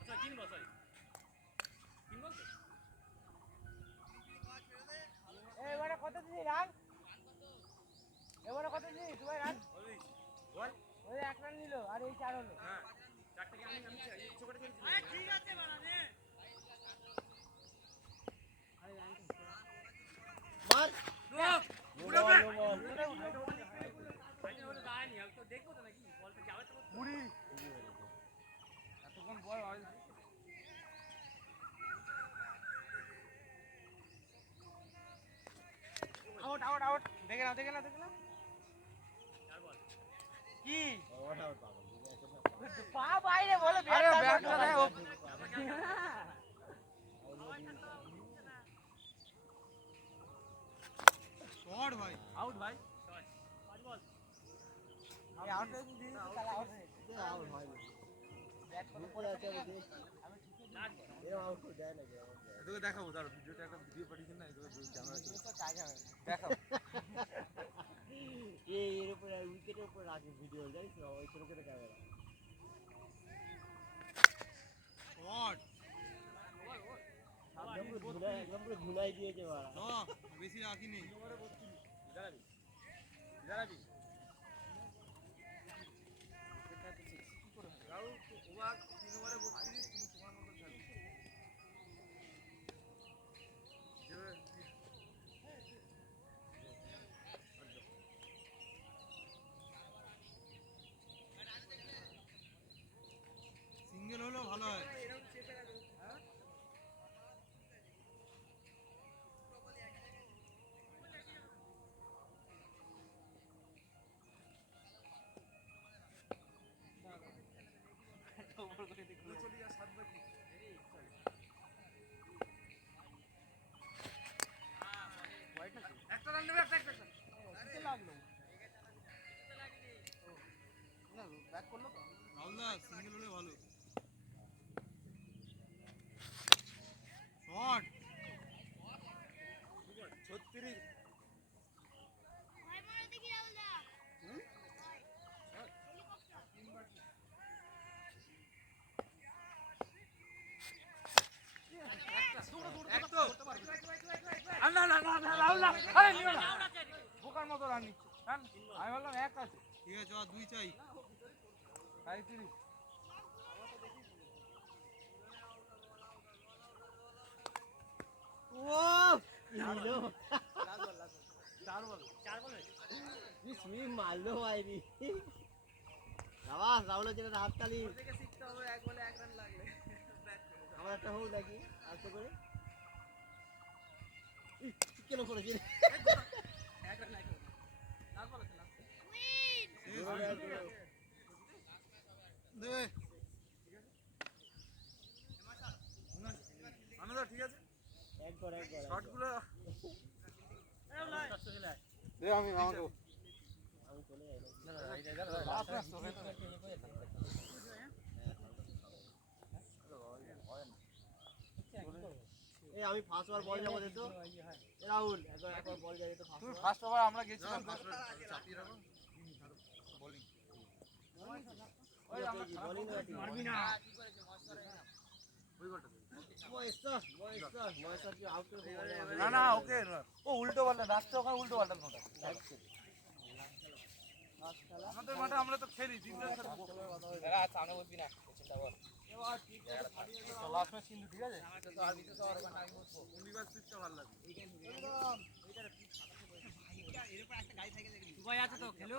আচ্ছা 3 বল সরি 3 বল এবারে কত দিছি রান এবারে কত দিছি দুই রান বল ওই 1 রান নিল আর এই 4 হলো হ্যাঁ চারটাকে আমি ইচ্ছে করে খেলছি ঠিক আছে বানানে মার পুরো বল ফাইনাল হলো দাঁড়ানি তো দেখবো তো নাকি বলটা যাবে তো মুড়ি এতক্ষণ বল আউট আউট আউট দেখে না কি ওটা পাগল পা বাইরে বলো আরে ব্যাটটা দেয় ও শট ভাই আউট ভাই পাঁচ বল এই আউট হয়ে দিদি তাহলে আউট হয়ে আউট হয় না ব্যাট করে উপরে আছে আমি দেখি আমি ঠিকই লাগবে এরকম আউট করে দেয় না কেউ তোকে দেখাবো দাঁড়া ভিডিওটা একটা ভিডিও পাঠিয়েছেন না এগুলো ক্যামেরা তো কাজ হবে দেখাবো এর উপরে উইকেটের উপরে রাখি ভিডিও জানিস না ওই ছোট ছোট ক্যামেরা শট একদম পুরো ধুলাই দিয়েছে বাড়া বেশি রাখিনি দাঁড়াবি দাঁড়াবি রাহুল ওভার 3 ওভারে 32 তুমি তোমার মতো খেলো সিঙ্গেল হলেও ভালো হয় চলে যা 7 বাই 5 একটা রান নেবে একটা লাগলো না ব্যাক করলো তো রাহুল দা সিঙ্গেল হলে ভালো শট 36 বোকার মতো রান নিচ্ছে আমি বললাম এক আছে ঠিক আছে আর দুই চাই 35 ও কিলো চার বল সুইম মারলো ভাইরি আবার রাহুলের জন্য হাততালি থেকে শিখতে হবে এক বলে এক রান লাগলে আমার একটা হোক দেখি আস্তে করে কেন করেছি এক রান লাগে লাস্ট বল আছে দেবে আনন্দা ঠিক আছে একবার শটগুলো দে আমি আমাকে আমি চলে যাই এই আমি ফার্স্ট ওভার বল যাবো তো রাহুল একবার বল যাবে তো তুই ফার্স্ট ওভার আমরা গেছিলাম চাপিয়ে রাখো বোলিং বোলিং মারবি না ওই গোলটা মহেশ্বর কি আউট করে না না ওকে ও উল্টো পাল্টা রাস্তা ওখানে উল্টো পাল্টা নোটা আমাদের মাঠে আমরা তো খেলি তিনজন খেলবো সামনে বসবি না লাস্ট ম্যাচ কিন্তু ঠিক আছে তো আর বিশেষ আর ওখানে আমি বসবো উনিবার সিটটা ভালো লাগে দুবাই আছে তো খেলো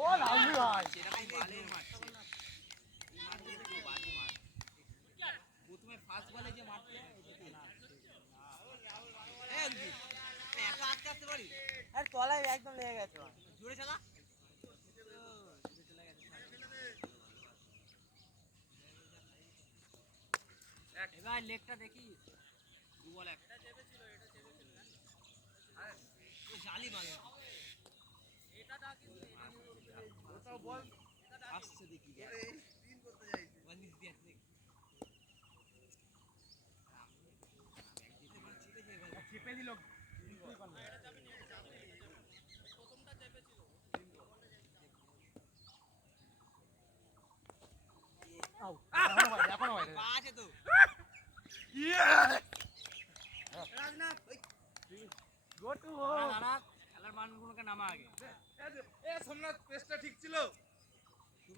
ও লাউলি ভাই প্রথমে ফার্স্ট বলে যে মারতে এত আস্তে আস্তে পারি আরে তলায় একদম লেগে গেছে জোরে চালা এবার লেগটা দেখি দু বল একটা চেপেছিল এটা চেপেছিল আরে ও জালি মারে এটা দা কিন্তু ওটাও বল আসছে দেখি এই স্পিন করতে যাইছে বলিস দিয়ে দেখ চেপে দিল এটা যাবে না এটা যাবে প্রথমটা চেপেছিল আউ এখনো ভাই আছে তো গো টু হো দাঁড়া খেলার মানগুলোকে নামা আগে এ সোমনাথ পেসটা ঠিক ছিল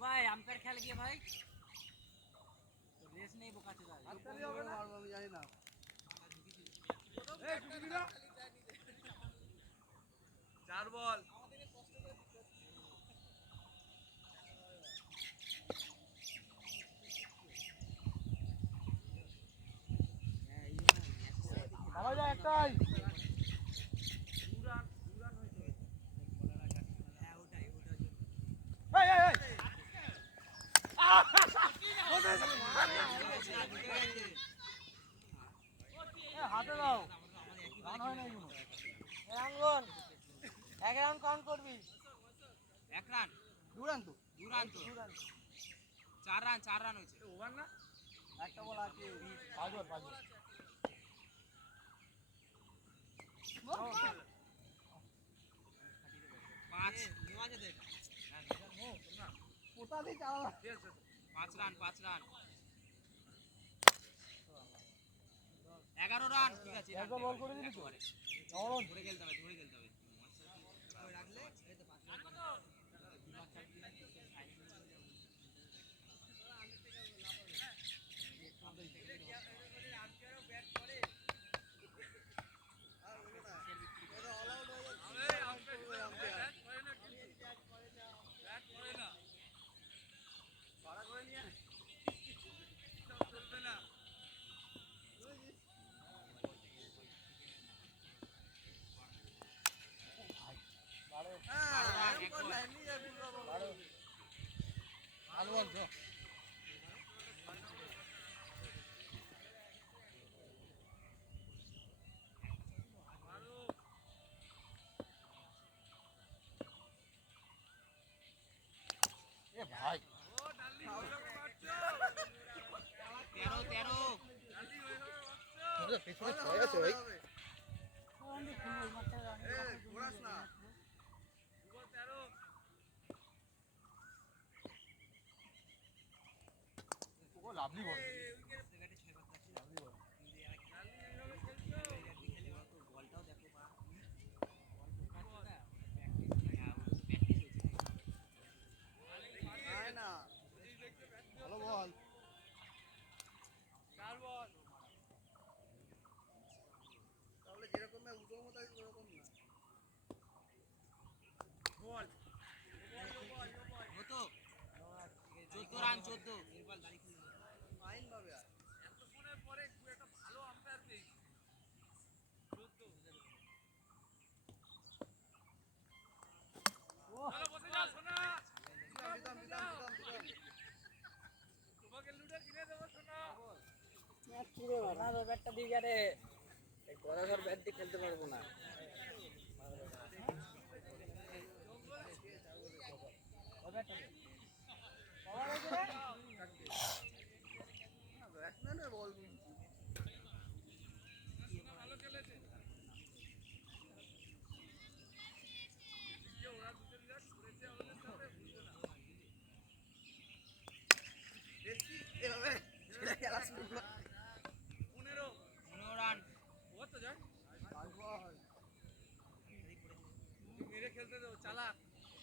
ভাই আম্পায়ার খেলে গিয়ে ভাই রেস নেই বোকাতে দাও হাততালি হবে না আমি জানি না এই ঢুকি দিল 4 বল আমার যা একটাই হাতে দাও রান হয় না কোনো রাঙ্গন এক রান কাউন্ট করবি এক রান দু রান তো চার রান হয়েছে ওভার না একটা বল আছে পাঁচ বল পাঁচ নিওয়াজে দেখ কোথা দিয়ে চালা 5 রান 11 রান ঠিক আছে একবার বল করে দিবি তো ধরে খেলতে হবে রাখলে এই তো 5 ভালো বল তো এ ভাই 13 পেছনে ছয় আছে ভাই ঘোরাস না ও লাভলি বল না ভালো বল তাহলে যেরকম উঠো মতো আছে ওরকম না হতো 14 রান 14 এরপর দাঁড়ি খেলবে ফাইন পাবে আর ব্যাটটা দিয়ে গেলে গদাধর ব্যাট দিয়ে খেলতে পারবো না ব্যাটসম্যানের বল খেলা শুরু 15 রান মেরে খেলতে দেবো চালাক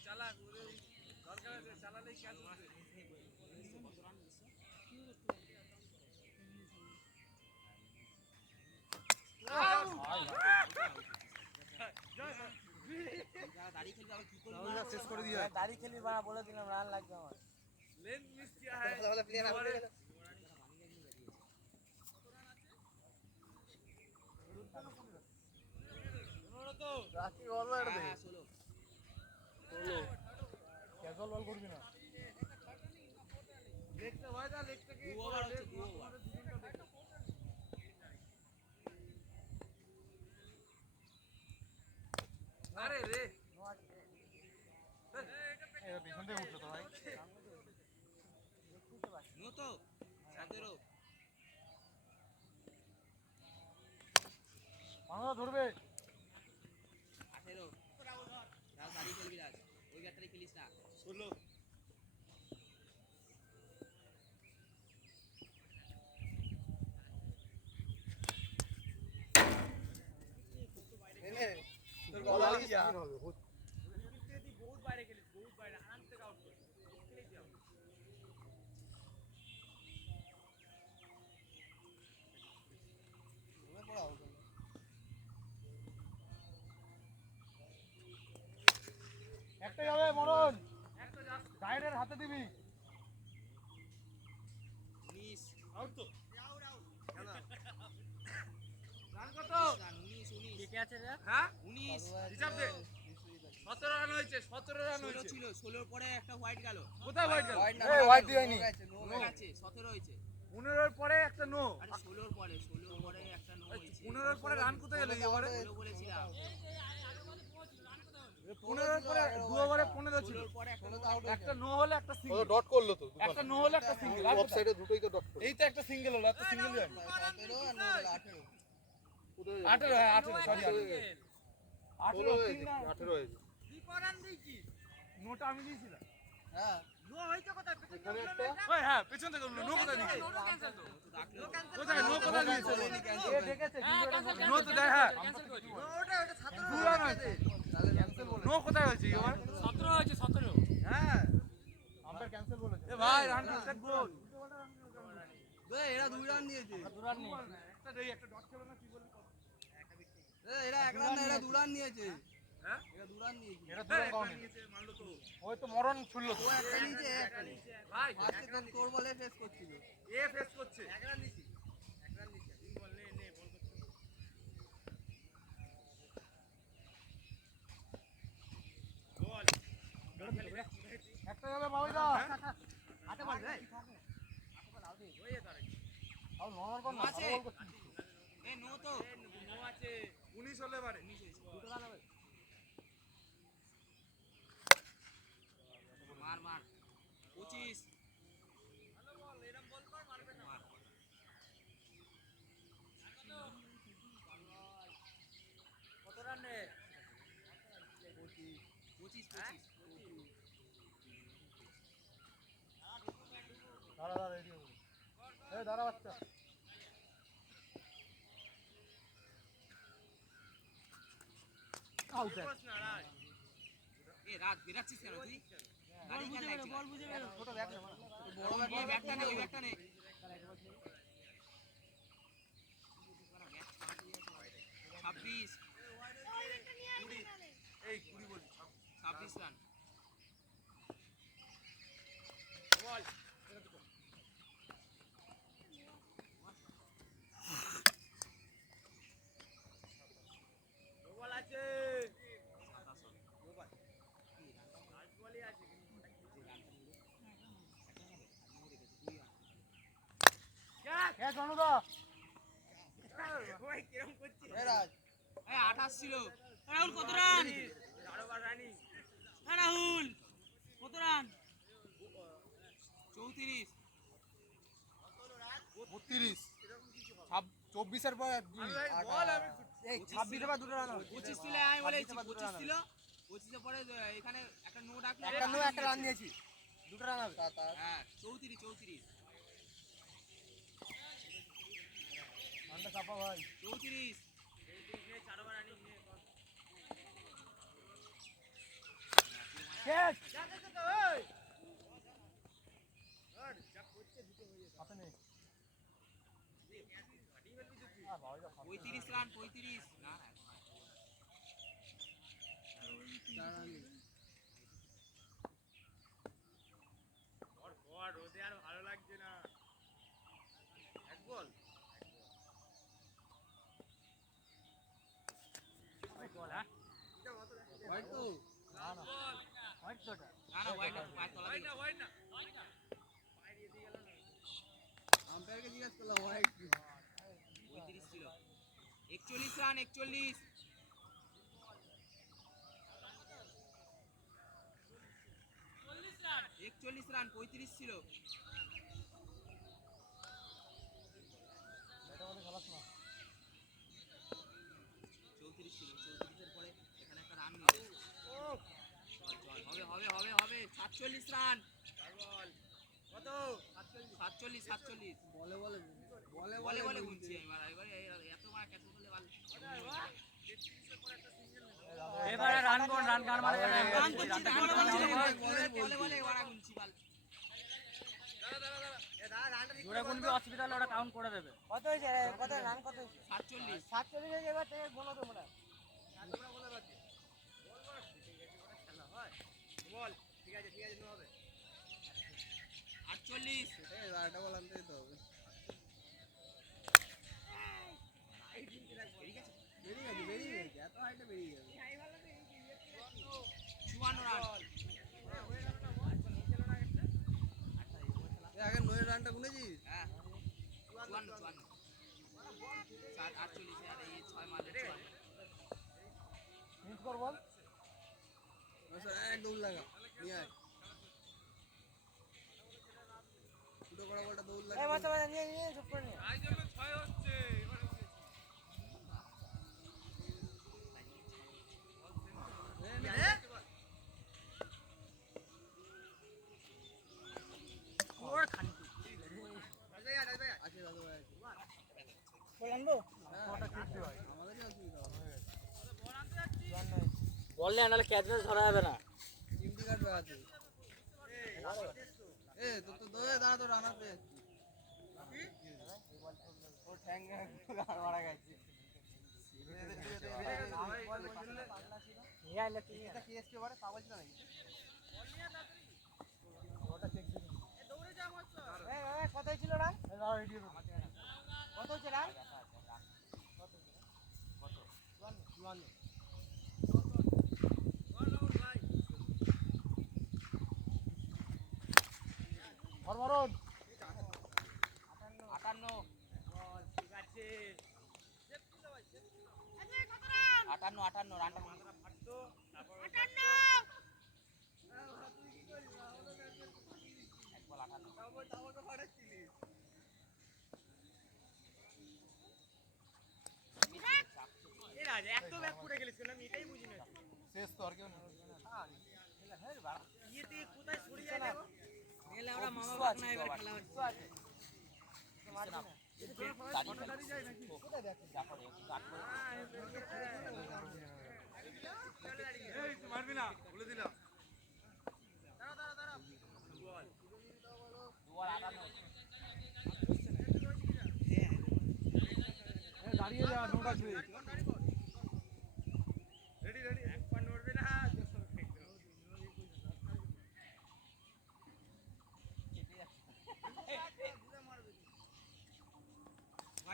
চালাক দরকার আছে চালালেই ক্যাচ উঠবে दाढ़ी खेलते अब की करबি শেষ করে দিয়ে দাড়ি খেলবি বাড়া বলে দিলাম রান লাগবে আমার लेंथ मिस किया है ভালো প্লেয়ার হবে রাখি বল মার দে 16 ক্যাজুয়াল বল করবি না देखते भाई जा देखते कि 2 ওভার হচ্ছে 2 ওভার अरे रे পেছন থেকে উঠলো তো ভাই নো তো 17 বাংলা ধরবে 18 রাজ দাঁড়ি খেলবি রাজ ওই ব্যাটটাই খেলিস না 16 তোর বল আগে যা বহুত বাইরে খেলিস বহুত বাইরে আরাম থেকে আউট কর খেলেই যাও একটা যাবে মরণ গাইডের হাতে দিবি 19 আউট তো রান কত রান 19 কে আছে রে হ্যাঁ 19 হিসাব দে 17 রান হয়েছে 17 রান 16 হয়েছে ছিল 16 এর পরে একটা হোয়াইট গেল কোথায় হোয়াইট গেল এই হোয়াইট দিইনি নো আছে 17 হয়েছে 15 এর পরে একটা নো আরে 16 এর পরে একটা নো হয়েছে 15 এর পরে রান কোথায় গেল এই ওভারে 16 বলেছিলাম 15 এর পরে দু ওভারে 15 ছিল 16 এর পরে একটা নো একটা নো হলে একটা ও সিঙ্গেল ডট করলো তো একটা নো হলে একটা সিঙ্গেল অফসাইডে দুটোই তো ডট করলো এই তো একটা সিঙ্গেল হলো একটা সিঙ্গেল যায় 18 18 হ্যাঁ 18 সরি 16 18 হয়েছে 18 হয়েছে নোটা আমি দিয়েছিলাম হ্যাঁ ওই হ্যাঁ পেছন থেকে নো কোথায় দিয়েছে কোথায় নো কোথায় দিয়েছে এ দেখেছে নো তো দেয় হ্যাঁ দু রান হয়েছে নো কোথায় হয়েছে এবার 17 হয়েছে 17 হ্যাঁ আম্পায়ার ক্যান্সেল বলেছে। এ ভাই রান সেট গোল এরা 2 রান নিয়েছে। দুরান নেই একটা দেই একটা ডট খেলো না কি বললি এরা 1 রান না, এরা 2 রান নিয়েছে। হ্যাঁ এরা 2 রান নিয়েছে। এটা দুরান পাওনি মানলো তো ওই তো মরণ ছুড়লো তো ও একটা নিচে একটা নিচে। ভাই ফার্স্টে তোর বলে ফেস করছিল। এ ফেস করছে একটা যাবে বাবুই দা হাতে বল রে আর নরমাল কর না আছে। ভালো বল করছিস এ নো তো। 19 হলে এবারে মার মার 25 কত রান রে 25 দাঁড়া দাঁড়া রেডি হয়ে এই দাঁড়া বাচ্চা আউট এ রাত বেরাচ্ছিস কেন তুই? গাড়ি কেন লাগছে? বল বুঝে বেরো ছোট ব্যাগ না বড় ব্যাটটা নে, ওই ব্যাটটা নে। 26 এই 20 বলছি 26 রান। বল আছে এ জনুদা ওই কিরকম করছিস এ রাজ এ 28 ছিল। রাহুল কত রান? 12 রানিং রাহুল কত রান? 34 32 24 এর পর বল আমি এই 26 এর পর দুটো রান হবে 25 ছিল, আমি বলেছি 25 ছিল। 25 এর পরে এখানে একটা নো ডাকলো, একটা নো একটা রান দিয়েছি দুটো রান হবে হ্যাঁ 34 রানটা চাপা ভাই 34 12 রানিং শেষ হাতে নেই 35 রান 35 না না বল রোদে আর ভালো লাগছে না এক বল বল হ্যাঁ হোয়াইট তো হোয়াইট শট না না হোয়াইট না, পায়ের তলা দিয়ে। হোয়াইট না আম্পায়ারকে জিজ্ঞাসা করলাম হোয়াইট 35 ছিল। 41 রান 41 41 রান 35 ছিল। এটা বলে খেলাস না 34 ছিল। 34 এর পরে এখানে একটা রান নিল। চল হবে 47 রান। কত 47 বলে গুনছি আমি এবারে এত মারা ক্যাচ করলে ভালো। এবারে রান কোন রান কার মারে রান করছি বলে এবারে গুনছি ভালো। জোরে গুনবি অসুবিধা হলে ওরা কাউন্ট করে দেবে কত হয়েছে কত রান কত হয়েছে 47 47 হয়ে যাবে থেকে গোনা তো মোটা বল ঠিক আছে নো হবে 48 54 রান। আগে 9 রানটা গুনেছিস হ্যাঁ 54 48 আর এই 6 মারলে 54 মিস কর বল এক দৌড় লাগা নিয়ে আয় দুটো করা বলটা দৌড় লাগা এই মাথা নিয়ে চুপ করে নে তাই জন্য 6 হচ্ছে বল নিয়ে নাহলে ক্যাচ ম্যাচ ধরা যাবে না। চিমটি কাটবে আছে এ তো তো দোয়ে দাঁড়া তো রানার পেয়ে ও ঠ্যাং মারা গেছে নিয়ে আইলে তুই এটা কি এসছে বারে পাগল ছিল নাকি কত ছিল রান? কত হচ্ছে রান? মরমরন 58 রানটা শেষ তো আর কেউ নেই আমরা মামা বাপ না এবার খেলা হচ্ছে এই তুই মারবি না বলে দিলাম দাঁড়িয়ে যা নোট আছে রেডি রেডি একবার নড়বে না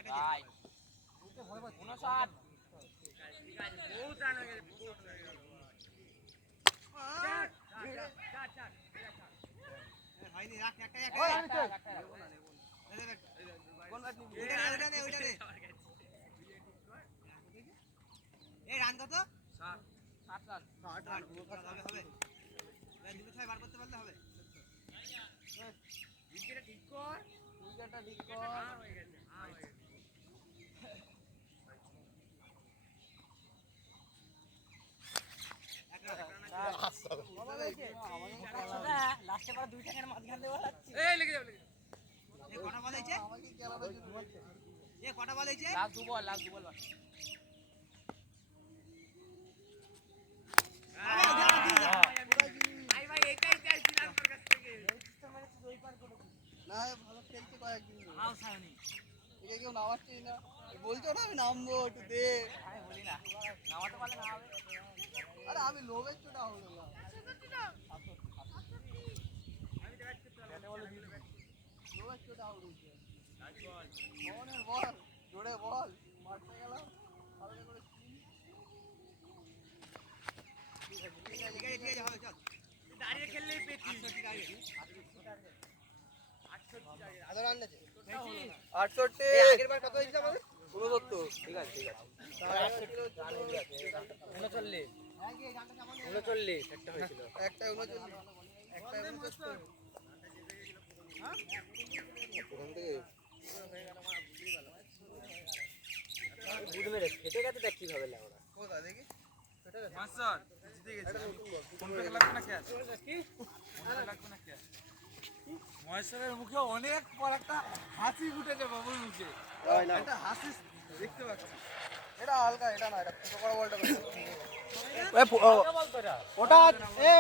ভাই 59 বহুত রান হয়ে গেছে ভাইনি রাখ একটা কোন ব্যাট নিবি ওইটা দে এই রান কত 7 রান 8 রান হবে দুটো ছয় বার করতে পারলে হবে উইকেটটা ঠিক কর হয়ে গেছে লাস্টে পরে দুই টাকার মাঝখান দিয়ে বলাচ্ছি এই লেগে যাবে এ কটা বল হইছে আমাকে কি আলাদা কিছু বলছে এ কটা বল হইছে লাস্ট দু বল ভাই ভাই এটাই চাইছিলাম তোর কাছ থেকে না ভালো খেলছে কয়েকদিন আও সায়নি একে কেউ নামাচ্ছেই না বলছো না আমি নামবো একটু দে আমি বলি না নামাতে পারলে না হবে আরে আমি লোভের চোটা হলো না লোভের চোটা হলো মনের বল জোরে বল মারতে গেলাম হালকা করে ঠিক আছে হবে চল দাঁড়িয়ে খেললেই পেতি আদর আনছে 68 আগের বার কত হয়েছিল আমাদের 69 ঠিক আছে 39 একটা হয়েছিল একটা 39 একটা 69 বুঝ মেরে খেতে গেছে দেখ কিভাবে লাগা কোথা দেখি মাস্টার জিতে গেছি ফোন পে লাগবে না ক্যাশ কি ফোন পে লাগবে না ক্যাশ মহেশ্বরের মুখে অনেক পর একটা হাসি ফুটেছে বাবুর মুখে একটা হাসি দেখতে পাচ্ছি এটা হালকা এটা না এটা ছোট বড় বলটা ওটা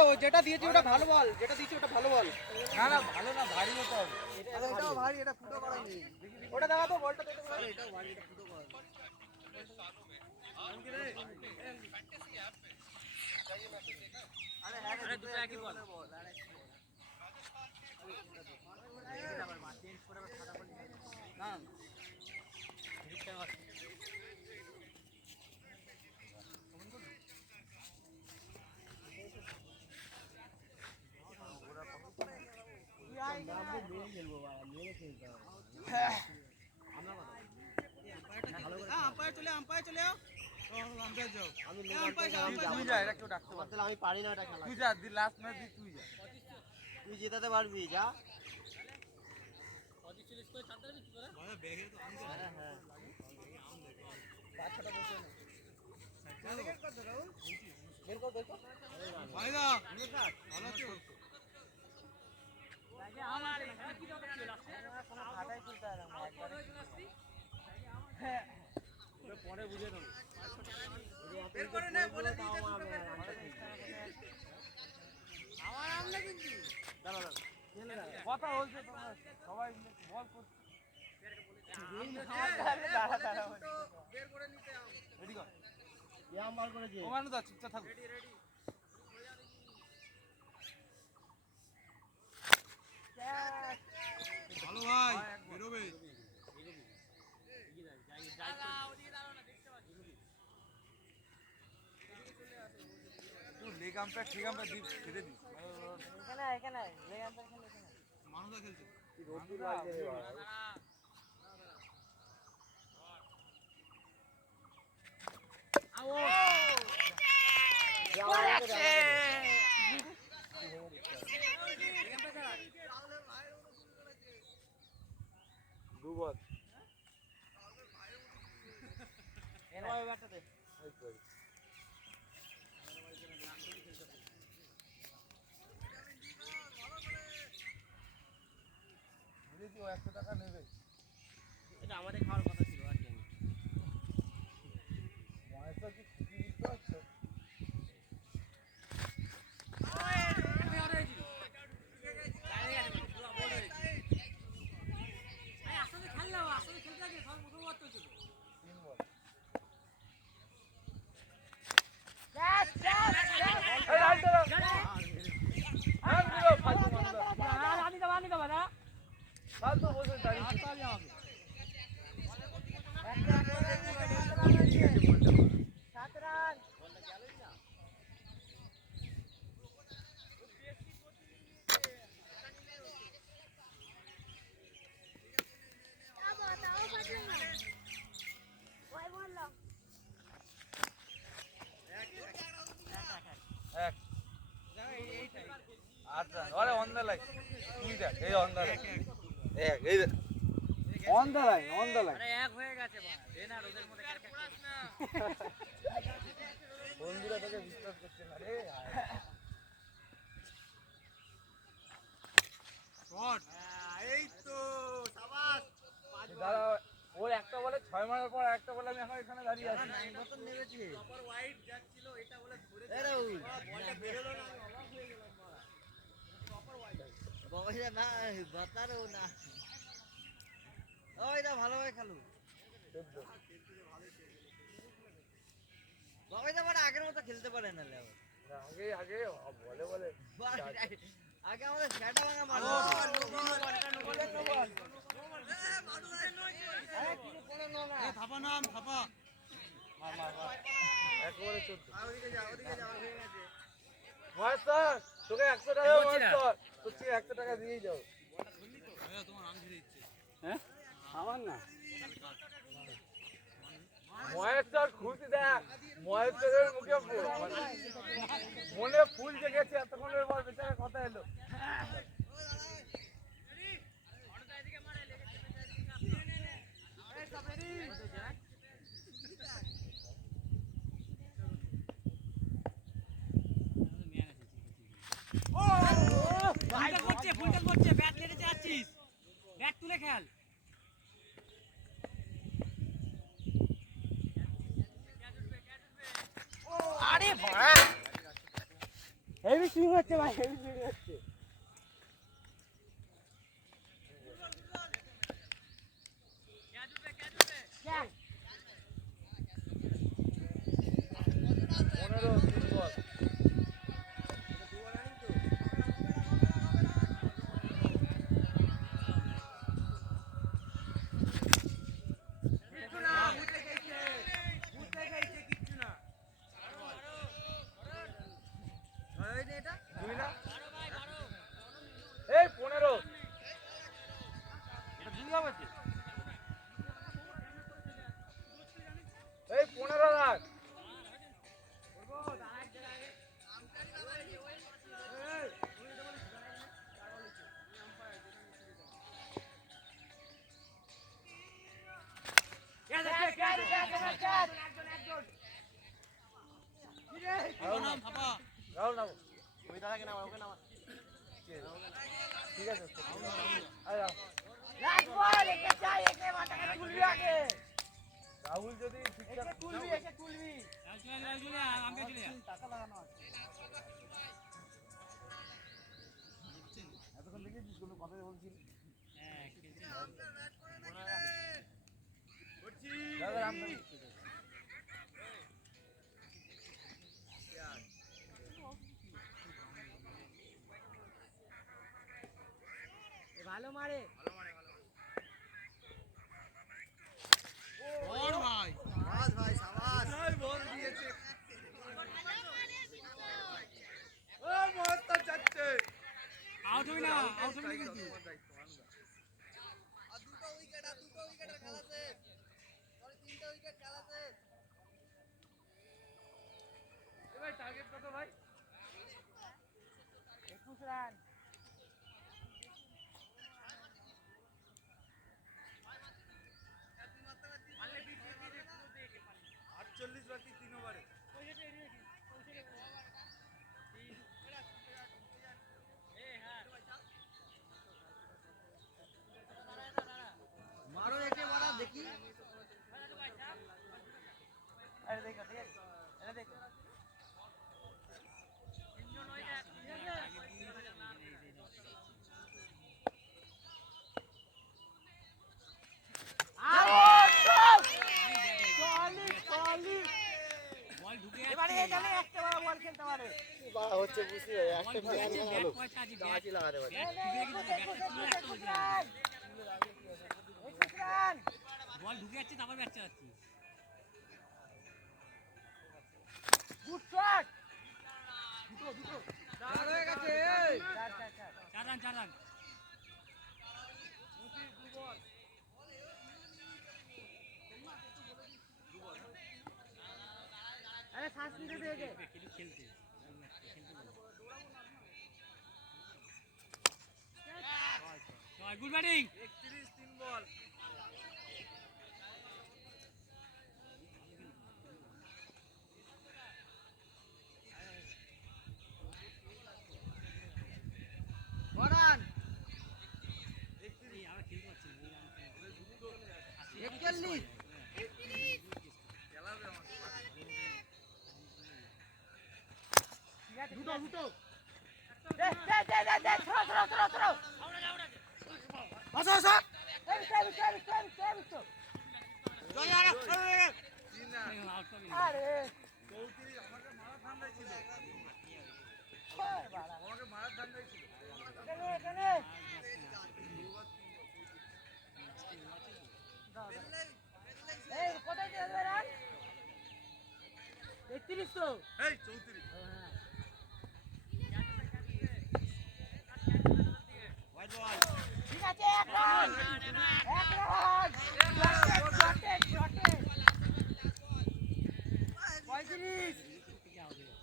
ও যেটা দিয়েছি ওটা ভালো বল যেটা দিয়েছি ওটা ভালো বল না না ভালো না ভারী হতে হবে এটাও ভারী এটা ফুটো করা নেই ওটা দেখা তো বলটা দেখতে এটাও ভারী এটা ফুটো করা আরে দুটো একই বল আম্পায়ার চলে আও আম্পায়ার যাও আমি তুই যা এটা কেউ ডাকতে পারবে আমি পারি না এটা খেলা তুই যা দি লাস্ট ম্যাচ দি তুই যা তুই জেতাতে পারবি যা ভাইদা ভালো আছো আমার এখানে কি দরকার ছিল কোনো ফাটাই তুলতে হয় না একবারে পরে বুঝে নেবো। বের করে নে বলে দিয়েছে দুটো বের করে নে। আমার আমলে কিন্তু দাঁড়া দাঁড়া কথা বলছে তোমরা সবাই মিলে বল করছে। বের করে নিতে আম রেডি কর। ইয়াম বার করেছে ওমানু দা চুপচাপ থাকো। রেডি রেডি ভালো ভাই বেরোবে তুই লেগ আম্পায়ার ঠিক আম্পায়ার দি ছেড়ে দিস এখানে লেগ আম্পায়ার এখানে মানুষা খেলছে রোদ্দুর লাগছে রে ভাই দু বল ওই ব্যাটটা দে বুঝেছি ও 100 টাকা নেবে এটা আমাদের খাওয়ার কথা ছিল আর কি মহেশটা কি খুশি বুঝতে পারছো তিন বল এই রাইট দাও আর দিও ফালতু মানদা ফালতু বসে দাঁড়িয়ে এক আচ্ছা আরে অন দা লাইন তুই দেখ এই অন দা লাইন এক এই অন দা লাইন আরে এক হয়ে গেছে বাবা দেনা রোদের মধ্যে কাটকে পড়াস না বন্ধুরা তোকে বিশ্বাস করছে না রে শট এই তো সাবাস দাঁড়া ওর একটা বলে 6 মারার পর একটা বলে আমি এখন এখানে দাঁড়িয়ে আছি মতন নেমেছে সুপার ওয়াইড জ্যাক ছিল এটা বলে ধরে এরে বলটা বেরোলো না আমি অবাক হয়ে গেলাম মারা প্রপার ওয়াইড বাবাইদা না বাতারও না ওইটা ভালোভাবে খেলো 14 বাবাইদা বড় আগের মতো খেলতে পারে না লেও আগে আগে বলে আগে আমাদের সেটা ভাঙা মারো থাপা নাম থাপা মার একবারে 14 ওদিকে যা হয়ে গেছে মহেশ স্যার তোকে 100 টাকা মহেশ স্যার তোকে 100 টাকা দিয়ে যাও তোমার নাম ছেড়ে দিচ্ছে হ্যাঁ আমার না মহেশ স্যার খুশি দেখ মহেশ স্যারের মুখে মনে ফুল জেগেছে এতক্ষণের পর বেচারা কথা এলো ফুলটা করছে ব্যাট লেটে যাচ্ছিস ব্যাট তুলে খেল আরে বাড়া হেভি সুইং হচ্ছে ভাই হেভি সুইং হচ্ছে এই 15 এটা দুই হবে তো এই 15 লাখ রাহুল নাম ওই দাদাকে নামা ওকে নামা ঠিক আছে আরে রাহুল লাস্ট বল একে চাই একে মাথা তুলবি আগে টাকা লাগানো আছে। এতক্ষণ দেখেছিস কোনো কথা বলছিল ভালো মারে ভাই সাবাস বল দিয়েছে ও মস্ত যাচ্ছে আউট হবে না আউট হবে না কিন্তু আর দুটো উইকেটের খেলা শেষ সরি 3টে উইকেট খেলা শেষ এবার টার্গেট কত ভাই 21 রান আটচল্লিশ বাকি 3 ওভারে মারো একে মারা দেখি আরে দেখো ঠিক আছে এটা দেখো বল ঢুকে এবারে এখানে একটা বড় বল খেলতে পারে বাড়া হচ্ছে বুঝি একটা প্লেয়ার ভালো চাচি লাগাতে পারে বল ঢুকে যাচ্ছে তারপর ব্যাট চালাচ্ছি গুড শট চার হয়ে গেছে চার রান আরে শ্বাস নিতে দে কিন্তু খেলতে গুড ব্যাটিং 31 3 বল বরান আমরা খেলতে পারছি না 41 খেলাবে আমাকে ঠিক আছে দুটো দে থ্রো আসো আসো এই জয় আর তিন রান আউট পাবি আরে 34 আমাকে মারা ধান্দায় ছিল বাড়া আমাকে মারা ধান্দায় ছিল এখানে এই কোথায় চলে রান 33 তো এই 34 হোয়াইট বল ঠিক আছে এক রান শটে 35 থেকে আউট হয়ে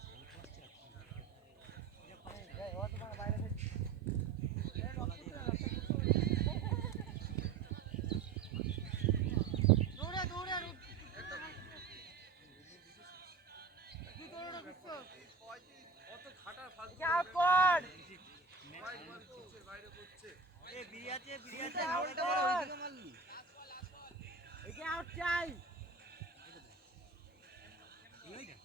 এই ও তোমার বাইরে থেকে দৌড়ে আর কত খাটার ফালতু আউট কর বাইরে বল পিচের বাইরে করছে এ বিরিয়াতে আউট ওইদিকে কর মারলি এই আউট চাই ওই দেখ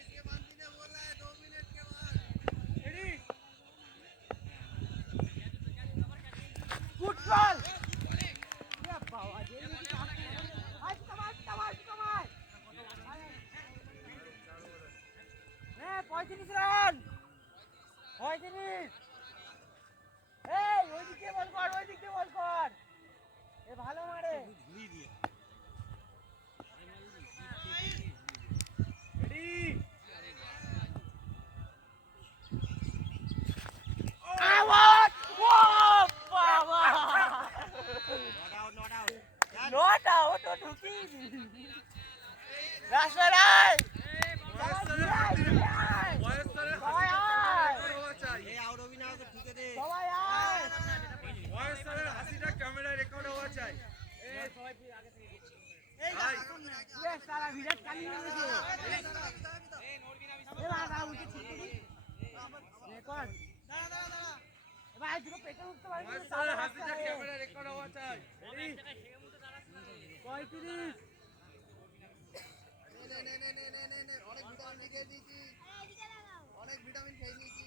इसके बंदी ने बोला है 2 मिनट के बाद গুড বল এ বাবা যে আজ কমাই হ্যাঁ 35 রান 35 এই ওইদিকে বল কর এ ভালো মারে ঘুরিয়ে দিয়ে আউট ও বাবা নট আউট ও ঢুকি রাসেলাই বয়সের সবাই আয় হওয়া চাই এ আউট হবি না ওকে ঠুকে দে সবাই আয় বয়সের হাসিটা ক্যামেরায় রেকর্ড হওয়া চাই ভাই বেশ তারা বিরাট কালি হয়েছে এবার দাও উঠে ছিটকে দি রেকর্ড ভাই দুটো পেটে উঠতে পারবি না বয়সের হাসিটা ক্যামেরায় রেকর্ড হওয়া চাই 35 নে অনেক ভিটামিন লিখে দিয়েছি অনেক ভিটামিন খেয়ে নিয়েছি।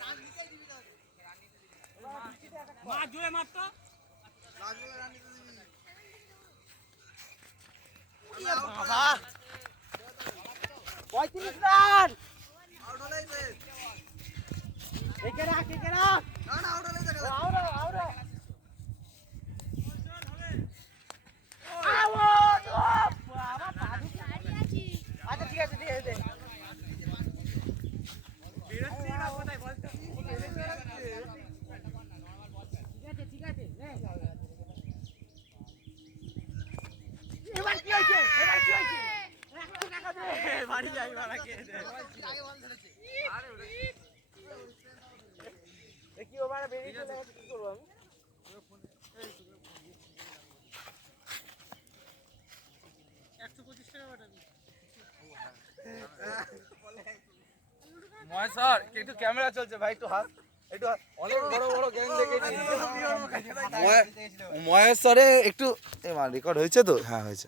রান নিতেই দিবি না ওকে। মার জোরে মার তো। রাজবেলা রান নিতে দিবি। বাবা 35 রান আউট হলেই বেশ। একে রাখ না না আউট হলেই দেখা যাবে। আউরা আউট বাবা পাদু আচ্ছা ঠিক আছে বেরোচ্ছি না কোথায় বল তো। ঠিক আছে নে। এবার কি হয়েছে 100 টাকা দে বাড়ি যাই বাড়া খেয়ে দে। আগে বল ধরেছে। কি ওভারে বেরিয়ে চলে গেছে কি করব আমি ময় স্যার একটু ক্যামেরা চলছে ভাই একটু হাত একটু অনেক বড় বড় গ্যাং দেখেছি মহেশ্বরে একটু রেকর্ড হয়েছে তো? হ্যাঁ হয়েছে।